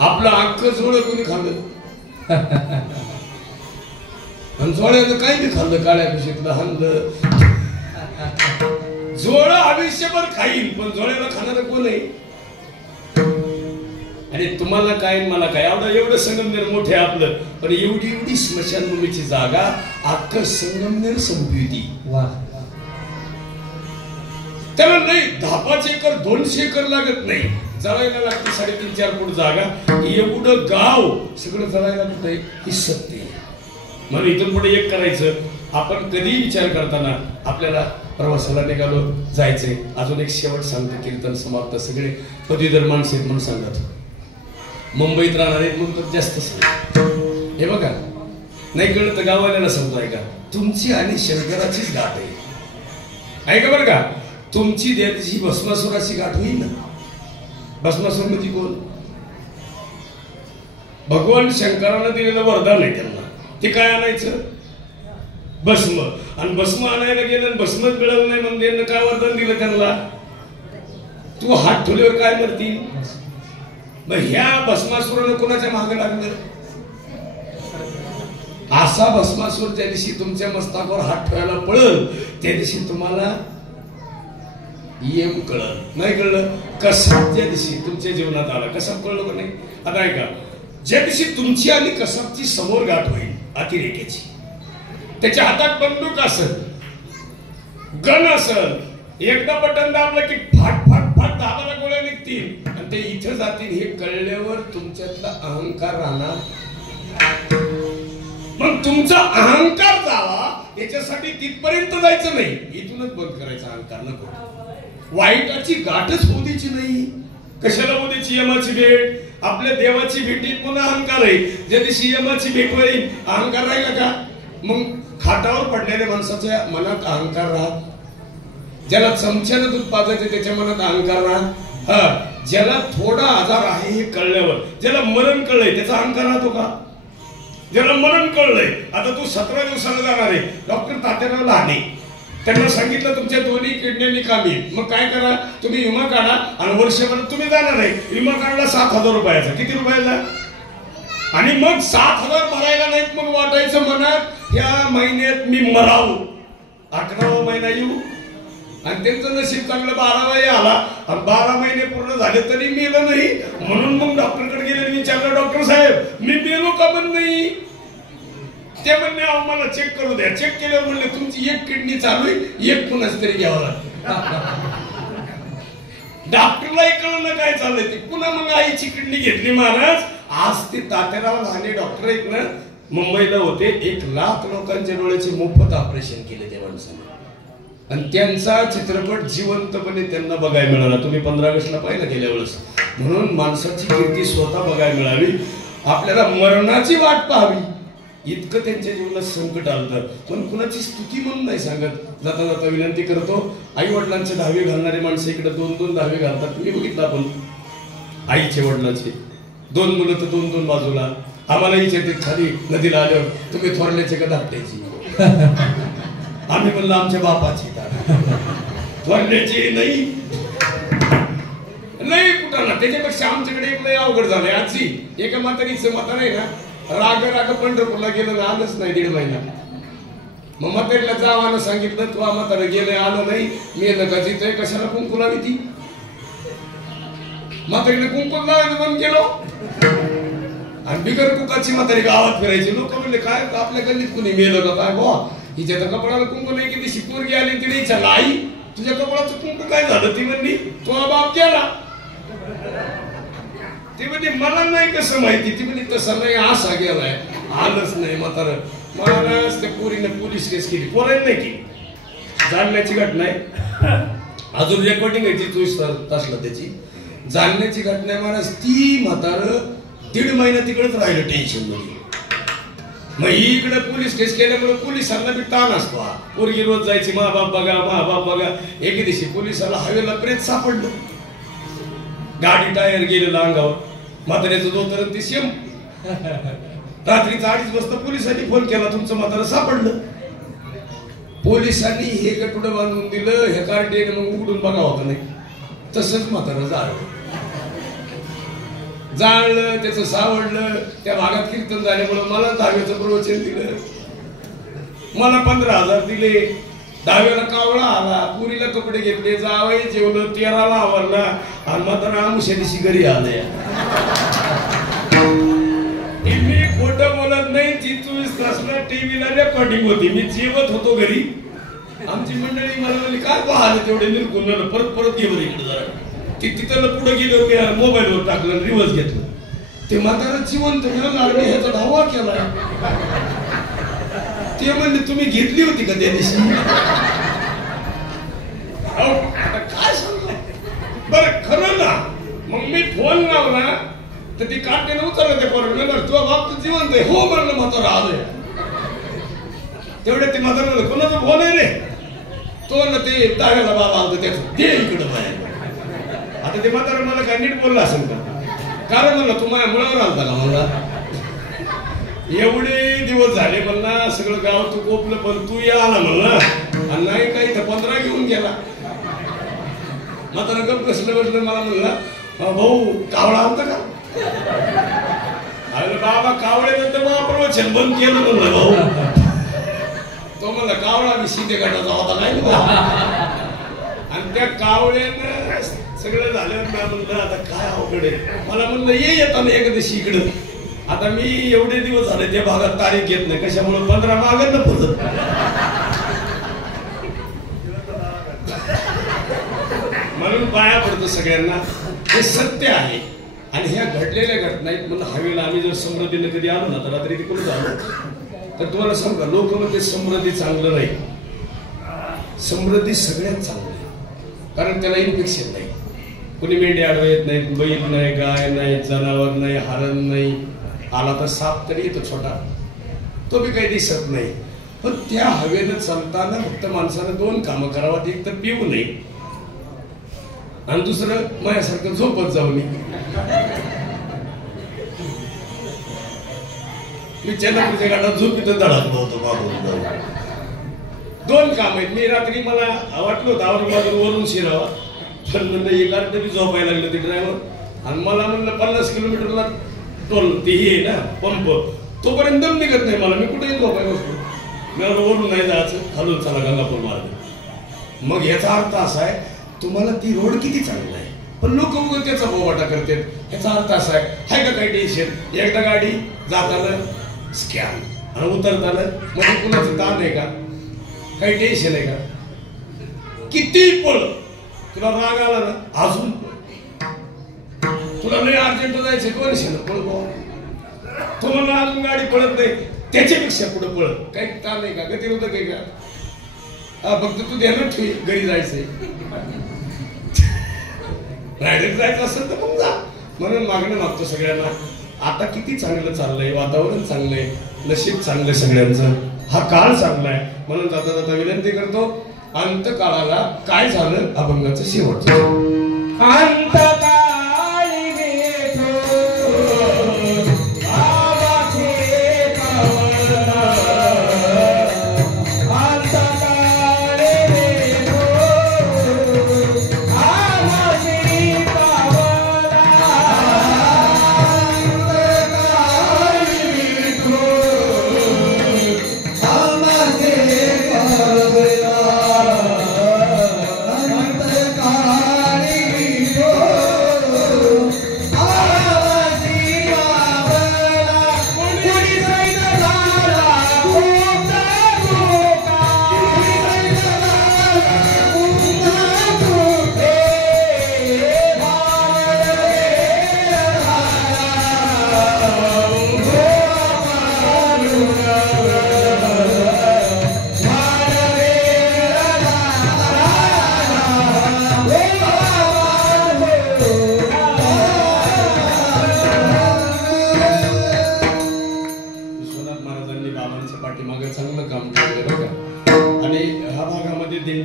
आपलं अख्ख जोड कोणी खाल्लं आणि जोड्यानं काय नाही खाल्लं. काळ्या पिशवीतलं हाणलं. जोड आयुष्यभर खाईल पण जोड्याला खाणार कोण आहे. आणि तुम्हाला काय मला काय एवढं संगमनेर मोठे आपलं पण एवढी स्मशानभूमीची जागा अख्खं संगमनेर संपली होती. त्याला नाही 10-5 एकर 200 एकर लागत नाही. जळायला लागते 3.5-4 फूट जागा. एवढं गाव सगळं जळायला कुठे ही सत्य आहे. म्हणून इथून पुढे एक करायचं. आपण कधी विचार करताना आपल्याला प्रवासाला निघालो जायचंय. अजून एक शेवट सांगतो कीर्तन समाप्त. सगळे पदवीधर माणसं आहेत म्हणून सांगत. मुंबईत राहणार आहेत म्हणून तर जास्त सांग. हे बघा नाही कळलं तर गावाला सांगतोय का तुमची आणि शंकराचीच गाठ आहे. ऐका बरं का तुमची देवाची भस्मासुराची गाठ होईल ना. भस्मासुर म्हणजे कोण. भगवान शंकरानं दिलेलं वरदान आहे त्यांना. ते काय आणायचं भस्म. आणि भस्म आणायला गेलं भस्मच मिळालं नाही म्हणून त्यांना काय वरदान दिलं त्यांना तू हात ठेवल्यावर काय करतील. मग ह्या भस्मासुरानं कोणाच्या मागे लागलं. असा भस्मासूर ज्या दिवशी तुमच्या मस्तकावर हात ठेवायला पळल त्या दिवशी तुम्हाला येम कळलं नाही कळलं कसब ज्या दिवशी तुमच्या जीवनात आला कसब कळलं का नाही आता ऐका ज्या दिवशी तुमची आणि कसबची समोर गाठ होईल अतिरेक्याची त्याच्या हातात बंदूक असेल गन असेल एकदा बटन दाबलं की फाट फाट फाट 10 गोळ्या निघतील आणि ते इथं जातील हे कळल्यावर तुमच्यातला अहंकार राहणार मग तुमचा अहंकार जावा याच्यासाठी तिथपर्यंत जायचं नाही इथूनच बंद करायचा अहंकार नको वाईटाची गाठच होऊ द्यायची नाही कशाला होऊ द्यायची यमाची भेट आपल्या देवाची भेटीत पुन्हा अहंकार आहे ज्या दिवशी यमाची भेट होईल अहंकार राहिला का मग खाटावर पडलेल्या माणसाच्या मनात अहंकार राहत ज्याला चमच्यानं दूध पाजायचं त्याच्या मनात अहंकार राहत हा ज्याला थोडा आजार आहे हे कळल्यावर ज्याला मरण कळलंय त्याचा अहंकार राहतो का ज्याला मरण कळलंय आता तू 17 दिवसाला जाणार आहे डॉक्टर तात्याराव लहाने त्यांना सांगितलं तुमच्या दोन्ही किडन्या निकामी मग काय करा तुम्ही विमा काढा आणि वर्षभर तुम्ही जाणार आहे विमा काढला 7,000 रुपयाचा किती रुपयाचा आणि मग 7,000 भरायला नाहीत मग वाटायचं मनात या महिन्यात मी मराव 11वा महिना येऊ आणि त्यांचं नशीब चांगलं 12वा आला आणि 12 महिने पूर्ण झाले तरी मेलं नाही म्हणून मग डॉक्टरकडे गेले विचारलं डॉक्टर साहेब मी मेलो का पण नाही ते म्हणले अहो मला चेक करू द्या चेक केल्यावर म्हणले तुमची एक किडनी चालू आहे एक कुणाच तरी घ्यावं लागतं डॉक्टरलाही कळलं काय चाललंय ते पुन्हा मग आईची किडनी घेतली महाराज आज ते तात्याराव लहाने डॉक्टर आहेत ना मुंबईला होते 1 लाख लोकांच्या डोळ्याचे मोफत ऑपरेशन केले त्या माणसाने आणि त्यांचा चित्रपट जिवंतपणे त्यांना बघायला मिळाला तुम्ही 15 ऑगस्टला पाहिलं गेल्या वेळेस म्हणून माणसाची कीर्ती स्वतः बघायला मिळावी आपल्याला मरणाची वाट पाहावी इतकं त्यांच्या जीवनात संकट आलं पण कुणाची स्तुती म्हणून नाही सांगत जाता जाता विनंती करतो आई वडिलांचे 10वी घालणारे माणसं इकडे 2-2 10वी घालतात तुम्ही बघितलं आपण आईचे वडिलांचे 2 मुलं तर 2-2 बाजूला आम्हालाही ते खाली नदीला आल्यावर तुम्ही थोरल्याचे का धाकट्याची आम्ही म्हणलं आमच्या बापाची थोरल्याची नाही नाही कुठं ना त्याच्यापेक्षा आमच्याकडे एक लय अवघड झालंय आजची एका म्हातारीचं म्हातारा आहे ना राग पंढरपूरला गेलं आलंच नाही 1.5 महिना मग म्हातारीला जावानं सांगितलं तू म्हातारा गेलं आलं नाही मेलं का जिथं कशाला कुंकू लावी ती म्हातारीने कुंकू लावायचं बंद केलं आणि बिगर कुकाची म्हातारी गावात फिरायची लोक म्हणले काय आपल्या गल्लीत कुणी मेलं का काय बुवा हिच्या तर कपडाला कुंकू नाही की ती शिपूरगी आली तिने विचारलं आई तुझ्या कपडाचं कुंकू काय झालं ती म्हणली तो बाप गेला ती म्हणजे मला नाही कसं माहिती ती म्हणजे तसं नाही असा गेलाय आलंच नाही म्हातारं महाराज त्या पोरीने पोलीस केस केली पोरायला नाही केली जाणण्याची घटना आहे अजून रेकॉर्डिंग आहे ती 24 तासला त्याची जाणण्याची घटना आहे महाराज ती म्हातारं 1.5 महिना तिकडेच राहिलं टेन्शन मध्ये मग इकडे पोलीस केस केल्यामुळे पोलिसांना बी ताण असतो पोरगी रोज जायची मा बाप बघा एके दिवशी पोलिसाला हवेला प्रेत सापडलं गाडी टायर गेलेलं अंगावर म्हाताऱ्याचं दोतर ते सेम रात्रीचा 2:30 वाजता पोलिसांनी फोन केला तुमचं म्हातारं सापडलं पोलिसांनी हे गटुडं बांधून दिलं हे कार्टेन मग उघडून बघावं का नाही तसंच म्हातारं जाळलं त्याचं सावडलं त्या भागात कीर्तन झाल्यामुळे मला 10वीचं प्रवचन दिलं मला 15,000 दिले 10वीला कावळा आला पुरीला कपडे घेतले जावई जेवलं 13ला आवरला आणि म्हातारा आमुष्या दिवशी घरी आलंय मी खोटं बोलत नाही ती 24 तासला टीव्हीला रेकॉर्डिंग होती मी जेवत होतो घरी आमची मंडळी मला म्हणली काय पाहिलं तेवढे निर्गुण परत घे बरं इकडे जरा तिथं पुढे गेलो मोबाईलवर टाकलं रिव्हर्स घेतलं ते म्हातारा जिवंत लागले ह्याचा धावा केला ते म्हणले तुम्ही घेतली होती का त्या दिवशी काय सांगतो बरं खरं ना मग मी फोन लावला तर ती काट्याने उचललं त्या पोराला तुझा बाप तर जिवंत आहे हो म्हणलं म्हातारा आलोय तेवढ्या ते म्हातारा कोणाचा फोन आहे रे तो ना ते 10वीला बाबा आलतो त्याचं ते इकडं बाहेर आता ते म्हातारा मला काय नीट बोलला असेल का कारण म्हणलं तुम्हाला मुळावर आलता का मला एवढे दिवस झाले म्हणला सगळं गाव तू कोपलं पण तू या आला म्हणला आणि नाही काही तर 15 घेऊन गेला म्हातारा गप बसलं मला म्हणला भाऊ कावळा आलता का अरे बाबा कावळे नंतर मग प्रवचन बंद केलं म्हणलं भाऊ तो म्हणला कावळा मी सीते गटाचा होता नाही आणि त्या कावळ्यानं सगळं झाल्यावर मी म्हणलं आता काय अवघड आहे. मला म्हणलं ये येताना एकादशी इकडं. आता मी एवढे दिवस झाले त्या भागात तारीख घेत नाही, कशामुळे 15 मागं ना पडत. म्हणून पाया पडतो सगळ्यांना, हे सत्य आहे. आणि ह्या घडलेल्या घटना आहेत. म्हणून हवेला आम्ही जर समृद्धीने कधी आलो ना तर रात्री तिकडून आलो तर तुम्हाला सांगा लोक म्हणते समृद्धी चांगलं नाही. समृद्धी सगळ्यात चांगलं आहे, कारण त्याला इन्फेक्शन नाही. कुणी मेंढे आडवे येत नाहीत, बैल नाही, गाय नाही, जनावर नाही, हरण नाही. आला तर साप तरी येतो छोटा, तो बी काही दिसत नाही. पण त्या हवेनं चालताना फक्त माणसानं 2 कामं करावात. एक तर पिऊ नये आणि दुसरं माझ्यासारखं झोपत जाऊ नये. मी चंद्रपूरच्या गाठात झोपीतच धडकलो होतो बाबून. 2 काम आहेत. मी रात्री मला वाटलं होतं औरंगाबाद वरून शिरावा, पण म्हणलं एका तरी झोपायला लागलं ते ड्रायव्हर. आणि मला म्हणलं 50 किलोमीटरला टोल ते हे ना पंप, तोपर्यंत दम निघत नाही मला. मी कुठेही झोपायला बसतो. मी वरून नाही जायचं, खालून चला गंगापूर मार्ग. मग याचा अर्थ असा आहे तुम्हाला ती रोड किती चांगला आहे, पण लोक उगाच त्याचा बोबाटा करतात. याचा अर्थ असा आहे का काही टेन्शन. एकदा गाडी जाताना स्कॅन आणि उतरताना म्हणजे कुणाचं ताण आहे का, काही टेन्शन आहे का. किती पळ, तुला राग आला ना अजून तुला लय अर्जंट जायचं कोण पळ बो. तुम्हाला अजून गाडी पळत नाही त्याच्यापेक्षा पुढे पळत. काही ताण आहे का, गतिरोधक आहे का. फक्त तू ध्यानात ठेव घरी जायचंय. रायडर जायचं असेल तर मग जा. म्हणून मागणं मागतो सगळ्यांना. आता किती चांगलं चाललंय, वातावरण चांगलंय, नशीब चांगलंय सगळ्यांचं, हा काळ चांगला आहे. म्हणून जाता जाता विनंती करतो, अंतकाळाला काय झालं अभंगाचं शेवटचं. अंतकाळी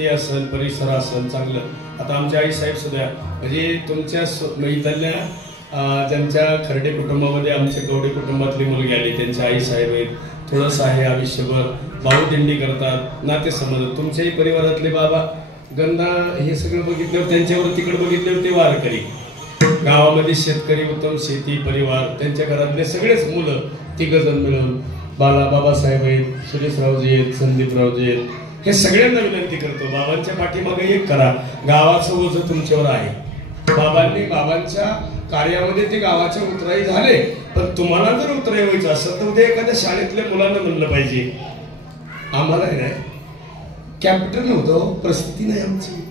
असेल परिसर असेल चांगलं. आता आमच्या आई साहेब सुद्धा म्हणजे तुमच्या इथल्या ज्यांच्या खर्डे कुटुंबामध्ये आमच्या गवडे कुटुंबातली मुलगी आली, त्यांच्या आई साहेब आहेत, थोडंसं आहे आयुष्यभर भाऊ दिंडी करतात, नाते समजत. तुमच्याही परिवारातले बाबा गंधा हे सगळं बघितल्यावर त्यांच्यावर तिकडे बघितल्यावर ते वारकरी. गावामध्ये शेतकरी, उत्तम शेती परिवार, त्यांच्या घरातले सगळेच मुलं 3 जण मिळून बाबासाहेब आहेत, सुरेशरावजी आहेत, संदीपरावजी आहेत, हे सगळ्यांना विनंती करतो बाबांच्या पाठीमागे एक करा. गावाचं ओझं तुमच्यावर आहे. बाबांच्या कार्यामध्ये ते गावाच्या उतराई झाले, पण तुम्हाला जर उतराई व्हायचं असेल तर उद्या एखाद्या शाळेतल्या मुलांना म्हणलं पाहिजे आम्हाला नाही कॅम्प्युटर नव्हतं, परिस्थिती नाही आमची,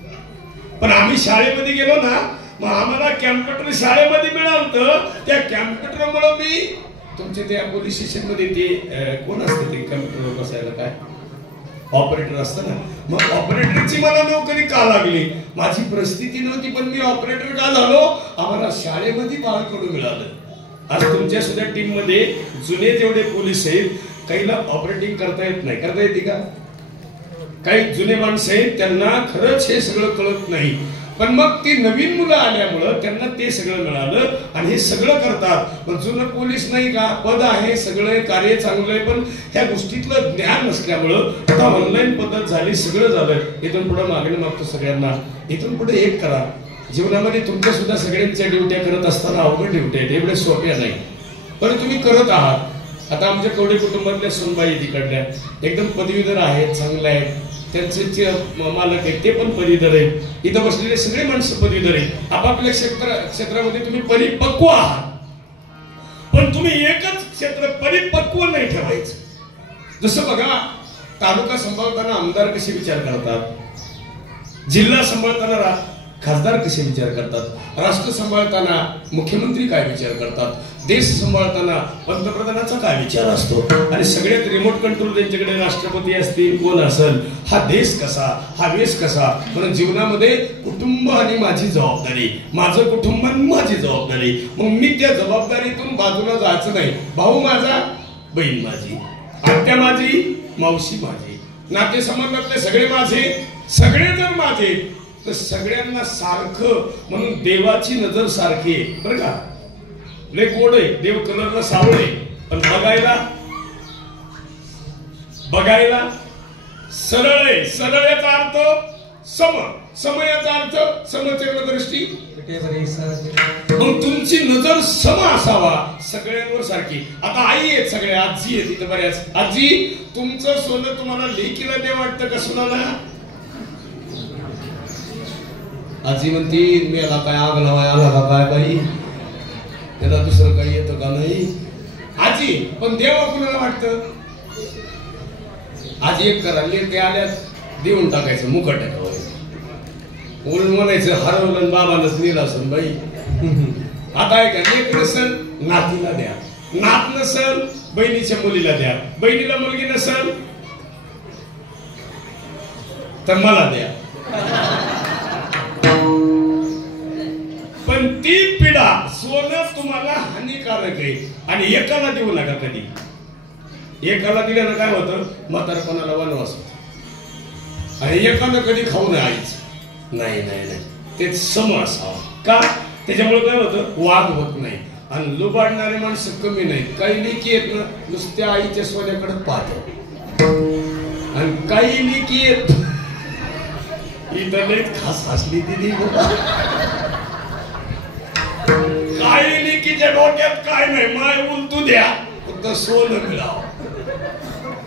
पण आम्ही शाळेमध्ये गेलो ना मग आम्हाला कॅम्प्युटर शाळेमध्ये मिळालं. त्या कॅम्प्युटरमुळे मी तुमच्या त्या पोलीस स्टेशन मध्ये ते कोण असतं ते कॅम्प्युटर बसायला काय ऑपरेटर असतं ना, मग ऑपरेटरची मला नोकरी का लागली. माझी परिस्थिती नव्हती पण मी ऑपरेटर का झालो, आम्हाला शाळेमध्ये बाळकडून मिळालं. आज तुमच्या सुद्धा टीम मध्ये जुने जेवढे पोलीस आहेत काहीला ऑपरेटिंग करता येत नाही, करता येते का. काही जुने माणसं आहेत त्यांना खरंच हे सगळं कळत नाही, पण मग ती नवीन मुलं आल्यामुळं त्यांना ते सगळं मिळालं आणि हे सगळं करतात. पण जुनं पोलीस नाही का, पद आहे, सगळं कार्य चांगलं आहे, पण ह्या गोष्टीतलं ज्ञान नसल्यामुळं आता ऑनलाईन पद्धत झाली, सगळं झालं. इथून पुढे मागणी मागतो सगळ्यांना, इथून पुढे एक करा. जीवनामध्ये तुमच्या सुद्धा सगळ्यांच्या ड्युट्या करत असताना अवघड ड्युट्या आहेत, एवढ्या सोप्या नाही, पण तुम्ही करत आहात. आता आमच्या कवडे कुटुंबातल्या सुनबाई तिकडल्या एकदम पदवीधर आहेत, चांगल्या आहेत, त्यांचे मालक आहेत ते पण पदवीधर आहेत, इथं बसलेले सगळे माणसं पदवीधर आहेत. आपापल्या क्षेत्रामध्ये तुम्ही परिपक्व आहात, पण तुम्ही एकच क्षेत्र परिपक्व नाही ठेवायचं. जसं बघा, तालुका सांभाळताना आमदार कसे विचार करतात, जिल्हा सांभाळताना खासदार कसे विचार करतात, राष्ट्र सांभाळताना मुख्यमंत्री काय विचार करतात, देश सांभाळताना पंतप्रधानाचा काय विचार असतो, आणि सगळ्यात रिमोट कंट्रोल त्यांच्याकडे राष्ट्रपती असतील, कोण असेल, हा देश कसा, हा वेश कसा. म्हणून जीवनामध्ये कुटुंब आणि माझी जबाबदारी, माझं कुटुंब आणि माझी जबाबदारी. मग मी त्या जबाबदारीतून बाजूला जायचं नाही. भाऊ माझा, बहीण माझी, आत्या माझी, मावशी माझी, नातेसंबंधातले सगळे माझे, सगळे जर माझे, तर सगळ्यांना सारखं. म्हणून देवाची नजर सारखी आहे बरं का. लय गोड आहे देव, कलरला सावळे, पण बघायला सरळ आहे. सरळ याचा अर्थ सम, सम याचा अर्थ समचर्म दृष्टी. मग तुमची नजर सम असावा, सगळ्यांवर सारखी. आता आई आहेत, सगळ्या आजी आहेत इथं बऱ्याच. आजी, तुमचं सोनं तुम्हाला लेकीला दे वाटतं का सुनाला? आजी म्हणती, मेला काय आग लावाय आला काय बाई, त्याला दुसरं काही येतं का नाही. आजी, पण देवा कुणाला वाटतं? आजी एक करायला ते आल्यात देऊन टाकायचं मुकट म्हणायचं हरवलं बाबालाच नेलं असेल बाई. आता आहे का, लेक नसल नातीला द्या, नात नसल बहिणीच्या मुलीला द्या, बहिणीला मुलगी नसल तर मला द्या. पण ती पिढा सोनं तुम्हाला हानिकारक आहे, आणि एकाला देऊ नका कधी. एकाला दिल्यानं काय होतं, म्हातारपणाला वनवास होतो, आणि एकानं कधी खाऊ नये. नाही नाही नाही, ते सम असावं का. त्याच्यामुळे काय होतं, वाद होत नाही, आणि लुबाडणारे माणसं कमी नाहीत. काही लेकी येत ना नुसत्या आईच्या सोन्याकडे पाहतात, आणि काही लेकी येत इथं लई खास हसली दिली. काही लेकीच्या डोक्यात काय नाही, माय उलटू द्या फक्त सोनं मिळावं.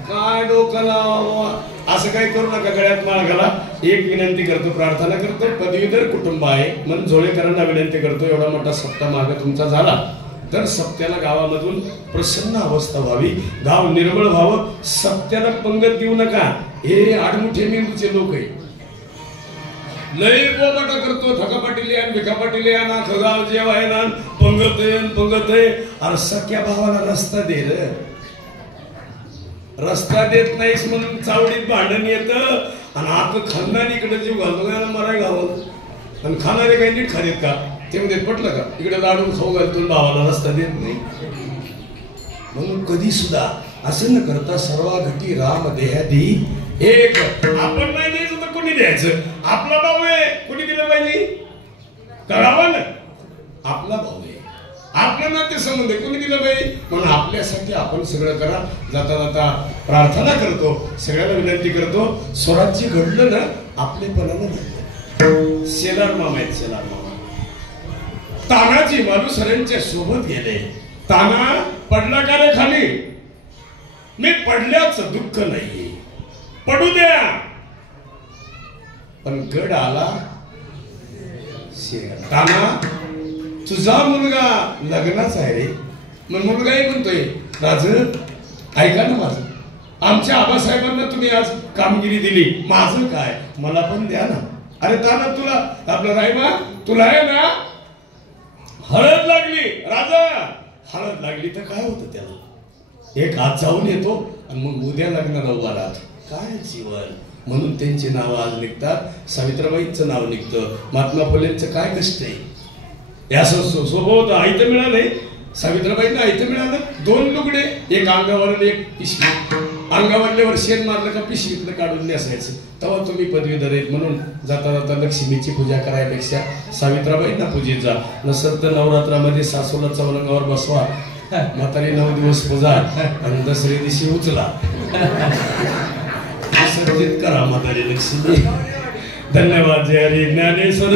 काय डोकं लावावं, असं काही करू नका. गळ्यात माळ घाला. एक विनंती करतो, प्रार्थना करतो, पदवीधर कुटुंब आहे म्हणून जोळेकरांना विनंती करतो, एवढा मोठा सप्ताह मागे तुमचा झाला तर सप्त्याला गावामधून प्रसन्न अवस्था व्हावी, गाव निर्मळ व्हावं. सप्त्याला पंगत देऊ नका. हे आडमुठे मेंदूचे लोक आहे, लय बोबाटा करतो, थकापाटील या भिकापाटील या ना, खगाव जेवाय ना, पंगत आहे. अरे सख्या भावाला रस्ता दे रे, रस्ता देत नाहीस म्हणून चावडीत भांडण येतं, आणि आता खानदानीकडे जीव घालतो का मराय गावात, आणि खाणारे काही नीट खादेत का, ते मध्ये पटलं का, इकडे लाडून खाऊ घालतो, भावाला रस्ता देत नाही. म्हणून कधी सुद्धा असं न करता सर्वा घटी राम देहादी एक. आपण नाही द्यायचं तर कोणी द्यायचं, आपला भाऊ आहे, कोणी दिलं पाहिजे, कळावं ना, आपला भाऊ आहे, आपल्या नाते संबंध कोणी दिलं पाहिजे. म्हणून आपल्यासाठी आपण सगळं करा. जाता जाता प्रार्थना करतो, सगळ्यांना विनंती करतो, स्वराज्य घडलं ना आपलेपणानं घडलं. शेलार मामा आहेत, शेलार मामा तानाजी मालुसरेंच्या सोबत गेले. ताना पडला का रे खाली, मी पडल्याचं दुःख नाहीये, पडू द्या, पण गड आला. ताना तुझा मुलगा लग्नाचा आहे रे. मग मुलगाही म्हणतोय, राज ऐका ना माझं, आमच्या आबासाहेबांना तुम्ही आज कामगिरी दिली, माझं काय, मला पण द्या ना. अरे ताना तुला आपलं रायबा तुला आहे ना हळद लागली, राजा हळद लागली तर काय होतं त्याला, एक आज जाऊन येतो आणि मग उद्या लग्नाला उभा राहतो. काय जीवन. म्हणून त्यांची नावं आज निघतात. सावित्रीबाईंचं नाव निघतं. महात्मा फुलेंचं काय कष्ट आहे, असं सोबत आयतं मिळालंय. सावित्रीबाईंना आयतं मिळालं, 2 लुगडे, एक अंगावर एक पिशवी. अंगावरल्यावर शेण मारलं का पिशवीतलं काढून नेसायचं. तेव्हा तुम्ही पदवीधर आहेत. म्हणून जाता जाता लक्ष्मीची पूजा करायपेक्षा सावित्रीबाईंना पूजेत जा. नसत तर नवरात्रामध्ये सासूला चौरंगावर बसवा, म्हातारी 9 दिवस पूजा, आणि दसऱ्या दिवशी उचला, विसर्जित करा म्हातारी लक्ष्मी. धन्यवाद. जय हरी ज्ञानेश्वर.